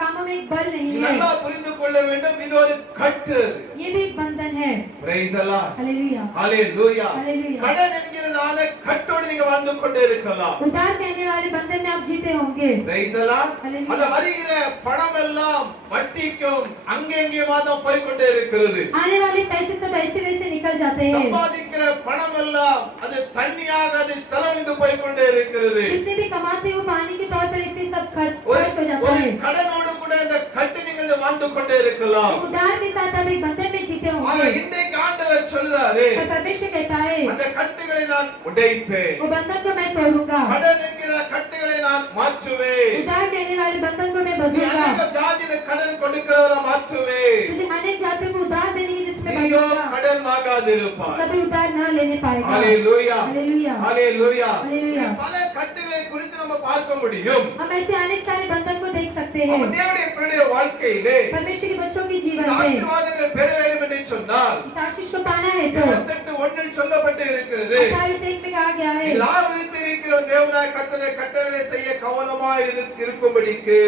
कामों में एक बल नहीं है। நல்லா புரிந்து கொள்ள வேண்டும், இது ஒரு கட்டு. ये भी एक बंधन है। Praise the Lord. Hallelujah. Hallelujah. Hallelujah. கடன் என்கிறதான கட்டோடு நீங்க வாழ்ந்து கொண்டே இருக்கலாம். उधार कहने वाले बंधन में आप जीते होंगे। Praise the Lord. Hallelujah. அந்த வருகிற பணம் எல்லாம் வட்டிக்கும் அங்கேயுமா தான் போய் கொண்டே இருக்கிறது. आने वाले पैसे सब ऐसे वैसे निकल जाते हैं। சம்பாதிக்கிற பணம் எல்லாம் அது தண்ணியாக அது செலவழிந்து போய் கொண்டே இருக்கிறது. जितने भी कमाते हो पानी के तौर पर इससे सब खर्च ஒரு हो जाता ஒரு है। கடனோடு கூட இந்த கட்டு நீங்கள் வாழ்ந்து கொண்டே இருக்கலாம். एक उधार के साथ आप एक बंधन में जीते ஆனா होंगे। இன்றைக்கு ஆண்டவர் சொல்றாரு, पर परमेश्वर कहता है, அந்த கட்டுகளை நான் உடைப்பேன், वो बंधन को मैं तोड़ूंगा। கடன் என்கிற கட்டுகளை நான் மாற்றுவேன், उधार कहने वाले बंधन को मैं நீ बदलूंगा। அநேக ஜாதியில கடன் கொடுக்கிறவரை மாற்றுவேன், तुझे अनेक जातियों को उधार देने की जिसमें நீயோ बदलूंगा, கடன் வாங்காதிருப்பாய். कभी उधार न लेने पाएगा। ஹalleluya. हालेलुया। ஹalleluya. Hallelujah. பல கட்டுகளை குறித்து நம்ம பார்க்க முடியும். हम ऐसे अनेक सारे बंधन को देख सकते அப்ப हैं। தேவனுடைய பிள்ளையுடைய வாழ்க்கையிலே परमेश्वर के बच्चों के இந்த जीवन में ஆசீர்வாதங்களை பெற வேண்டும் என்று சொன்னால் इस आशीष को पाना है तो 28:1 சொல்லப்பட்டு இருக்கிறது, 28:1 में कहा गया है, நீங்கள் ஆராதித்திருக்கிற தேவனாய் கர்த்தருடைய கட்டளைகளை செய்ய கவனமாய் இருக்கும்படிக்கு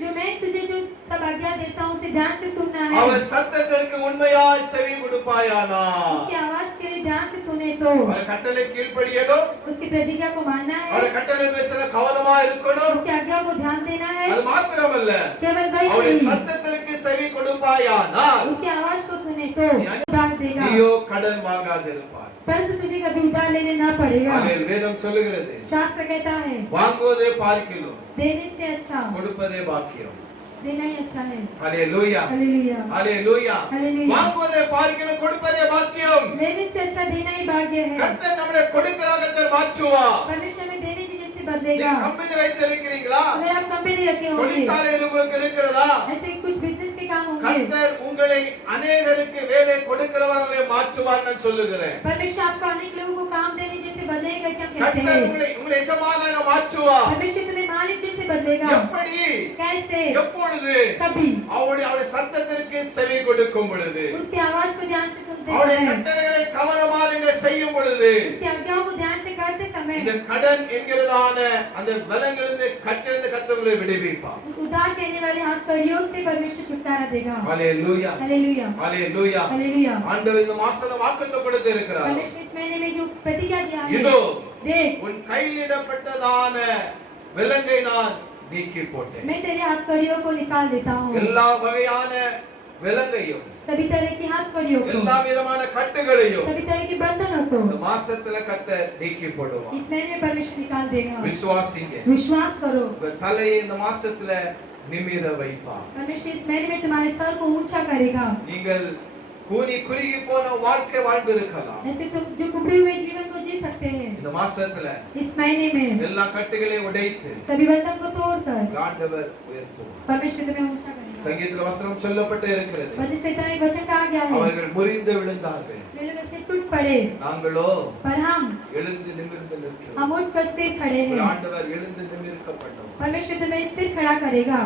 जो मैं तुझे जो सब आज्ञा देता हूँ उसे ध्यान से सुनना है। அவர் சத்தத்திற்கு உண்மையாய் செவி கொடுப்பாயானா. उसकी आवाज के लिए ध्यान से सुने तो அவர் கட்டளை கீழ்ப்படியணும், उसकी प्रतिज्ञा को मानना है, அவர் கட்டளை பேசுற கவனமா இருக்கணும். उसकी आज्ञा को ध्यान देना है। அது மாத்திரமல்ல, केवल वही அவருடைய नहीं, சத்தத்திற்கு செவி கொடுப்பாயானால் उसकी आवाज को सुने तो उधार देगा, நீயோ கடன் வாங்காதிருப்பாய். परंतु तुझे कभी उधार लेने ना पड़ेगा। அதில் வேதம் சொல்லுகிறது, शास्त्र कहता है, வாங்குவதே பார்க்கிலும் देने से अच्छा கொடுப்பதே பாக்கியம். देना ही अच्छा है। ஹalleluya. हालेलुया। ஹalleluya. हालेलुया। வாங்குவதே பார்க்கிலும் கொடுப்பதே பாக்கியம். लेने से अच्छा देना ही भाग्य है। கர்த்தர் நம்மளை கொடுக்கிறார், கர்த்தர் மாற்றுவார். परमेश्वर में देने की जैसे நீ बदलेगा। கம்பெனி வைத்திருக்கிறீங்களா? अगर आप कंपनी रखे होंगे, தொழிற்சாலை உங்களுக்கு இருக்கிறதா? ऐसे कुछ बिजनेस के काम होंगे, கர்த்தர் உங்களை अनेகருக்கு வேலை கொடுக்கிறவர்களை மாற்றுவார் நான் சொல்லுகிறேன். परमेश्वर आपको अनेक लोगों को काम देने जैसे बदलेगा क्या कहते கர்த்தர் हैं। உங்களை எஜமானாக மாற்றுவார். परमेश्वर तुम्हें मालिक जैसे बदलेगा। எப்படி? कैसे? எப்பொழுது? कभी அவருடைய சத்தத்திற்கு செவி கொடுக்கும் பொழுது, उसकी आवाज को ध्यान से सुनते அவருடைய समय, கட்டளைகளை கவனமாக நீங்க செய்யும் பொழுது, उसकी आज्ञाओं को ध्यान से करते समय இந்த கடன் என்கிறதான அந்த பலங்களிலிருந்து கட்டிலிருந்து கர்த்தர்களை விடுவிப்பார். उस उधार कहने वाले हाथ कड़ियों से परमेश्वर छुटकारा देगा। ஹalleluya. हालेलुया। ஹalleluya. हालेलुया। ஆண்டவர் இந்த மாசத்துல வாக்குத்தத்தம் கொடுத்து இருக்கிறார். परमेश्वर इस महीने में जो प्रतिज्ञा दिया है, இதோ देख உன் கையிலிடப்பட்டதான விலங்கை நான் நீக்கி போட்டேன். मैं तेरे हाथ कड़ियों को निकाल देता हूँ। எல்லா வகையான விலங்கையும் सभी तरह की हाथ कड़ियों को, எல்லா விதமான கட்டுகளையும் सभी तरह के बंधनों को இந்த மாசத்துல கர்த்தர் நீக்கி போடுவார். इस महीने में परमेश्वर निकाल देगा। விசுவாசிங்க. विश्वास करो। உங்க தலையை இந்த மாசத்துல நிமிர வைப்பார். परमेश्वर इस महीने में तुम्हारे सर को ऊंचा करेगा। நீங்கள் கூனி குறுகி போன வாழ்க்கை வாழ்ந்திருக்கலாம். ऐसे तुम जो कुबड़े हुए जीवन को जी सकते हैं। இந்த மாசத்துல इस महीने में எல்லா கட்டுகளையும் உடைத்து सभी बंधन को तोड़कर ஆண்டவர் உயர்த்துவார். परमेश्वर तुम्हें ऊंचा करेगा। சங்கீதத்துல வசனம் சொல்லப்பட்டு இருக்கிறது. वचन से एक वचन कहा गया है, அவர்கள் முறிந்து விழுந்தார்கள், वे लोग ऐसे टूट पड़े, நாங்களோ पर हम எழுந்து நிமிர்ந்து நிற்கிறோம். उठकर स्थिर खड़े हैं। ஆண்டவர் எழுந்து நிமிர்க்கப்பட்டோம். परमेश्वर तुम्हें स्थिर खड़ा करेगा।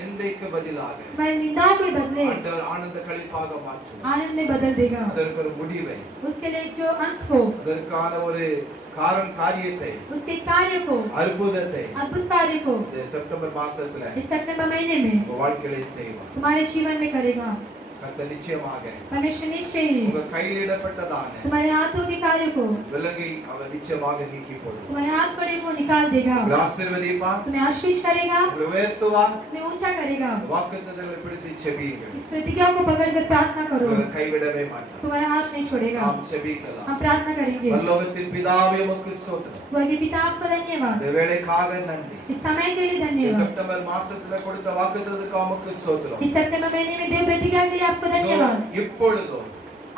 நிந்தைக்கு பதிலாக तुम्हारी निंदा के बदले ஆண்டவர் ஆனந்த களிப்பாக மாற்றுவார். आनंद में बदल देगा। அதற்கு ஒரு முடிவை, उसके लिए जो अंत को, அதற்கான ஒரு காரியத்தை, उसके कार्य को, அற்புதத்தை अद्भुत कार्य को இந்த செப்டம்பர் மாசத்துல इस सितंबर महीने में உங்க வாழ்க்கையில செய்வார். तुम्हारे जीवन में करेगा। கர்த்தர் நிச்சயமாக परमेश्वर निश्चय ही உங்க கையில் இடப்பட்டதான तुम्हारे हाथों के कार्य को, விலங்கை அவர் நிச்சயமாக நீக்கி போடுவார். तुम्हारे हाथ कड़े को निकाल देगा। உங்களை ஆசீர்வதிப்பார், तुम्हें आशीष करेगा, உங்களை உயர்த்துவார். तुम्हें ऊंचा करेगा। வாக்குத்தத்தங்களை பிடித்து செபியுங்கள். इस प्रतिज्ञा को पकड़कर प्रार्थना करो, உங்களை கைவிடவே மாட்டார். तुम्हारा हाथ नहीं छोड़ेगा। நாம் செபிக்கலாம். हम प्रार्थना करेंगे। பரலோகத்தின் பிதாவே உமக்கு ஸ்தோத்திரம். स्वर्गीय पिता आपको धन्यवाद, இந்த வேளைக்காக நன்றி. इस समय के लिए இந்த धन्यवाद, செப்டம்பர் மாசத்துல கொடுத்த வாக்குத்தத்தத்துக்கு உமக்கு ஸ்தோத்திரம். इस सितंबर महीने में देव प्रतिज्ञा के लिए आपको धन्यवाद। இப்பொழுதோ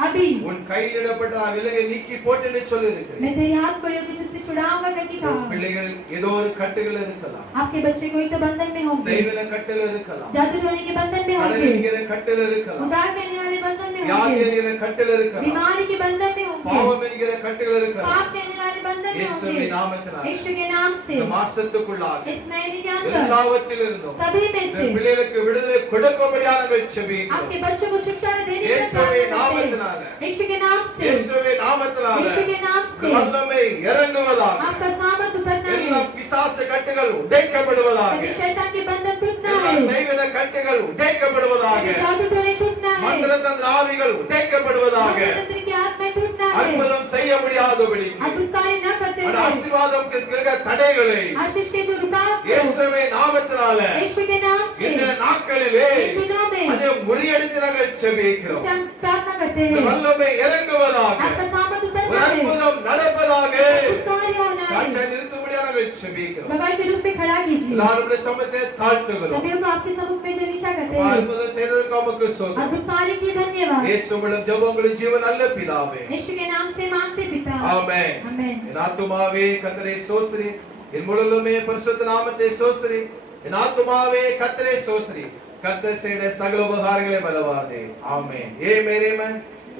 अभी உன் கையில் இடப்பட்ட விலங்கை நீக்கி போட்டு என்று சொல்லி இருக்கிறேன். मैं तेरे हाथ को लेकर तुझसे छुड़ाऊंगा करके कहा। பிள்ளைகள் ஏதோ ஒரு கட்டுகள் இருக்கலாம், आपके बच्चे कोई तो बंधन में होंगे, செய்வின கட்டுகள் இருக்கலாம், जादू टोने के बंधन में கடன் होंगे, என்கிற கட்டுகள் இருக்கலாம், उधार लेने वाले बंधन में வியாதி होंगे, என்கிற கட்டுகள் இருக்கலாம், बीमारी के बंधन में होंगे, பாவம் என்கிற கட்டுகள் இருக்கலாம். पाप लेने वाले बंधन में இயேசுவின் होंगे। நாமத்தினால यीशु के नाम से இந்த மாசத்துக்குள்ளாக इस महीने के अंदर எல்லாவற்றிலிருந்தும் सभी में இந்த से பிள்ளைகளுக்கு விடுதலை கொடுக்கும்படியாக நாங்கள் செபிக்கிறோம். आपके बच्चों को छुटकारा देने का இயேசுவின் प्रार्थना करते நாமத்தினால हैं। यीशु के नाम से, இயேசுவின் நாமத்தினால यीशु के नाम இந்த से வல்லமை இறங்குவதாக, आपका सामर्थ उतरना எல்லா है, பிசாசு கட்டுகள் உடைக்கப்படுவதாக, सभी शैतान के बंधन टूटना எல்லா है, செய்வின கட்டுகள் உடைக்கப்படுவதாக, सभी जादू टोने टूटना है, மந்திரதந்திர ஆவிகள் உடைக்கப்படுவதாக, मंत्र की आत्मा टूटना है, அற்புதம் செய்ய முடியாதபடி अद्भुत कार्य न करते அந்த हुए ஆசீர்வாதம் இருக்கிற தடைகளை आशीष के जो रुकावट को இயேசுவின் நாமத்தினால यीशु के नाम से இந்த நாட்களிலே इन दिनों में அதை முறியடித்து நாங்கள் செபிக்கிறோம். उसे हम प्रार्थना करते இந்த हैं, வல்லமை இறங்குவதாக, आपका सामर्थ ஒரு उतरना है, அற்புதம் நடப்பதாக, अद्भुत कार्य होना है, சாட்சியை நிறுத்தும்படியாக நாங்கள் செபிக்கிறோம். गवाही के रूप में खड़ा कीजिए। எல்லாருடைய சமத்தை தாழ்த்துகிறோம். सभी को आपके सम्मुख में जो नीचा करते அப்பா, हैं, அற்புதம் செய்ததற்கு உமக்கு ஸ்தோத்திரம். अद्भुत कार्य के लिए धन्यवाद। இயேசு மூலம் ஜெபங்களும் ஜீவன் அல்ல பிதாவே. यीशु के नाम से मांगते पिता, ஆமென். आमेन। என் ஆத்துமாவே கர்த்தரை ஸ்தோத்திரி, என் முழுவதுமே பரிசுத்த நாமத்தை ஸ்தோத்திரி. என் ஆத்துமாவே கர்த்தரை ஸ்தோத்திரி, கர்த்தர் செய்த சகல உபகாரங்களை மறவாதே. ஆமென். ये मेरे मन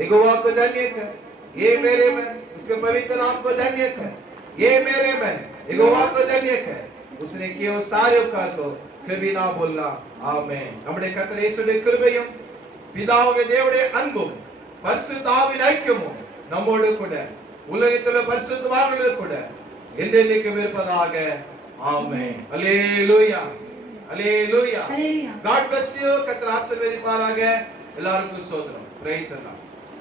यहोवा को धन्य कर, ये मेरे मन उसके पवित्र नाम को धन्य कर, ये मेरे मन यहोवा को धन्य कर, उसने किए वो सारे उपकार को कभी ना भूलना. ஆமென். நம்முடைய கர்த்தர் இயேசுவின் கிருபையும் பிதாவாகிய தேவனுடைய அன்பும் பரிசுத்த ஆவியின் ஐக்கியமும் நம்மோடு கூட உலகத்தில் பரிசுத்தவான்களோடு கூட என்றென்றைக்கும் இருப்பதாக. ஆமென். அல்லேலூயா, அல்லேலூயா. हालेलुया। God bless you. கர்த்தர் ஆசீர்வதிப்பாராக. எல்லாருக்கும் ஸ்தோத்திரம். பிரைஸ் எல்லாம்.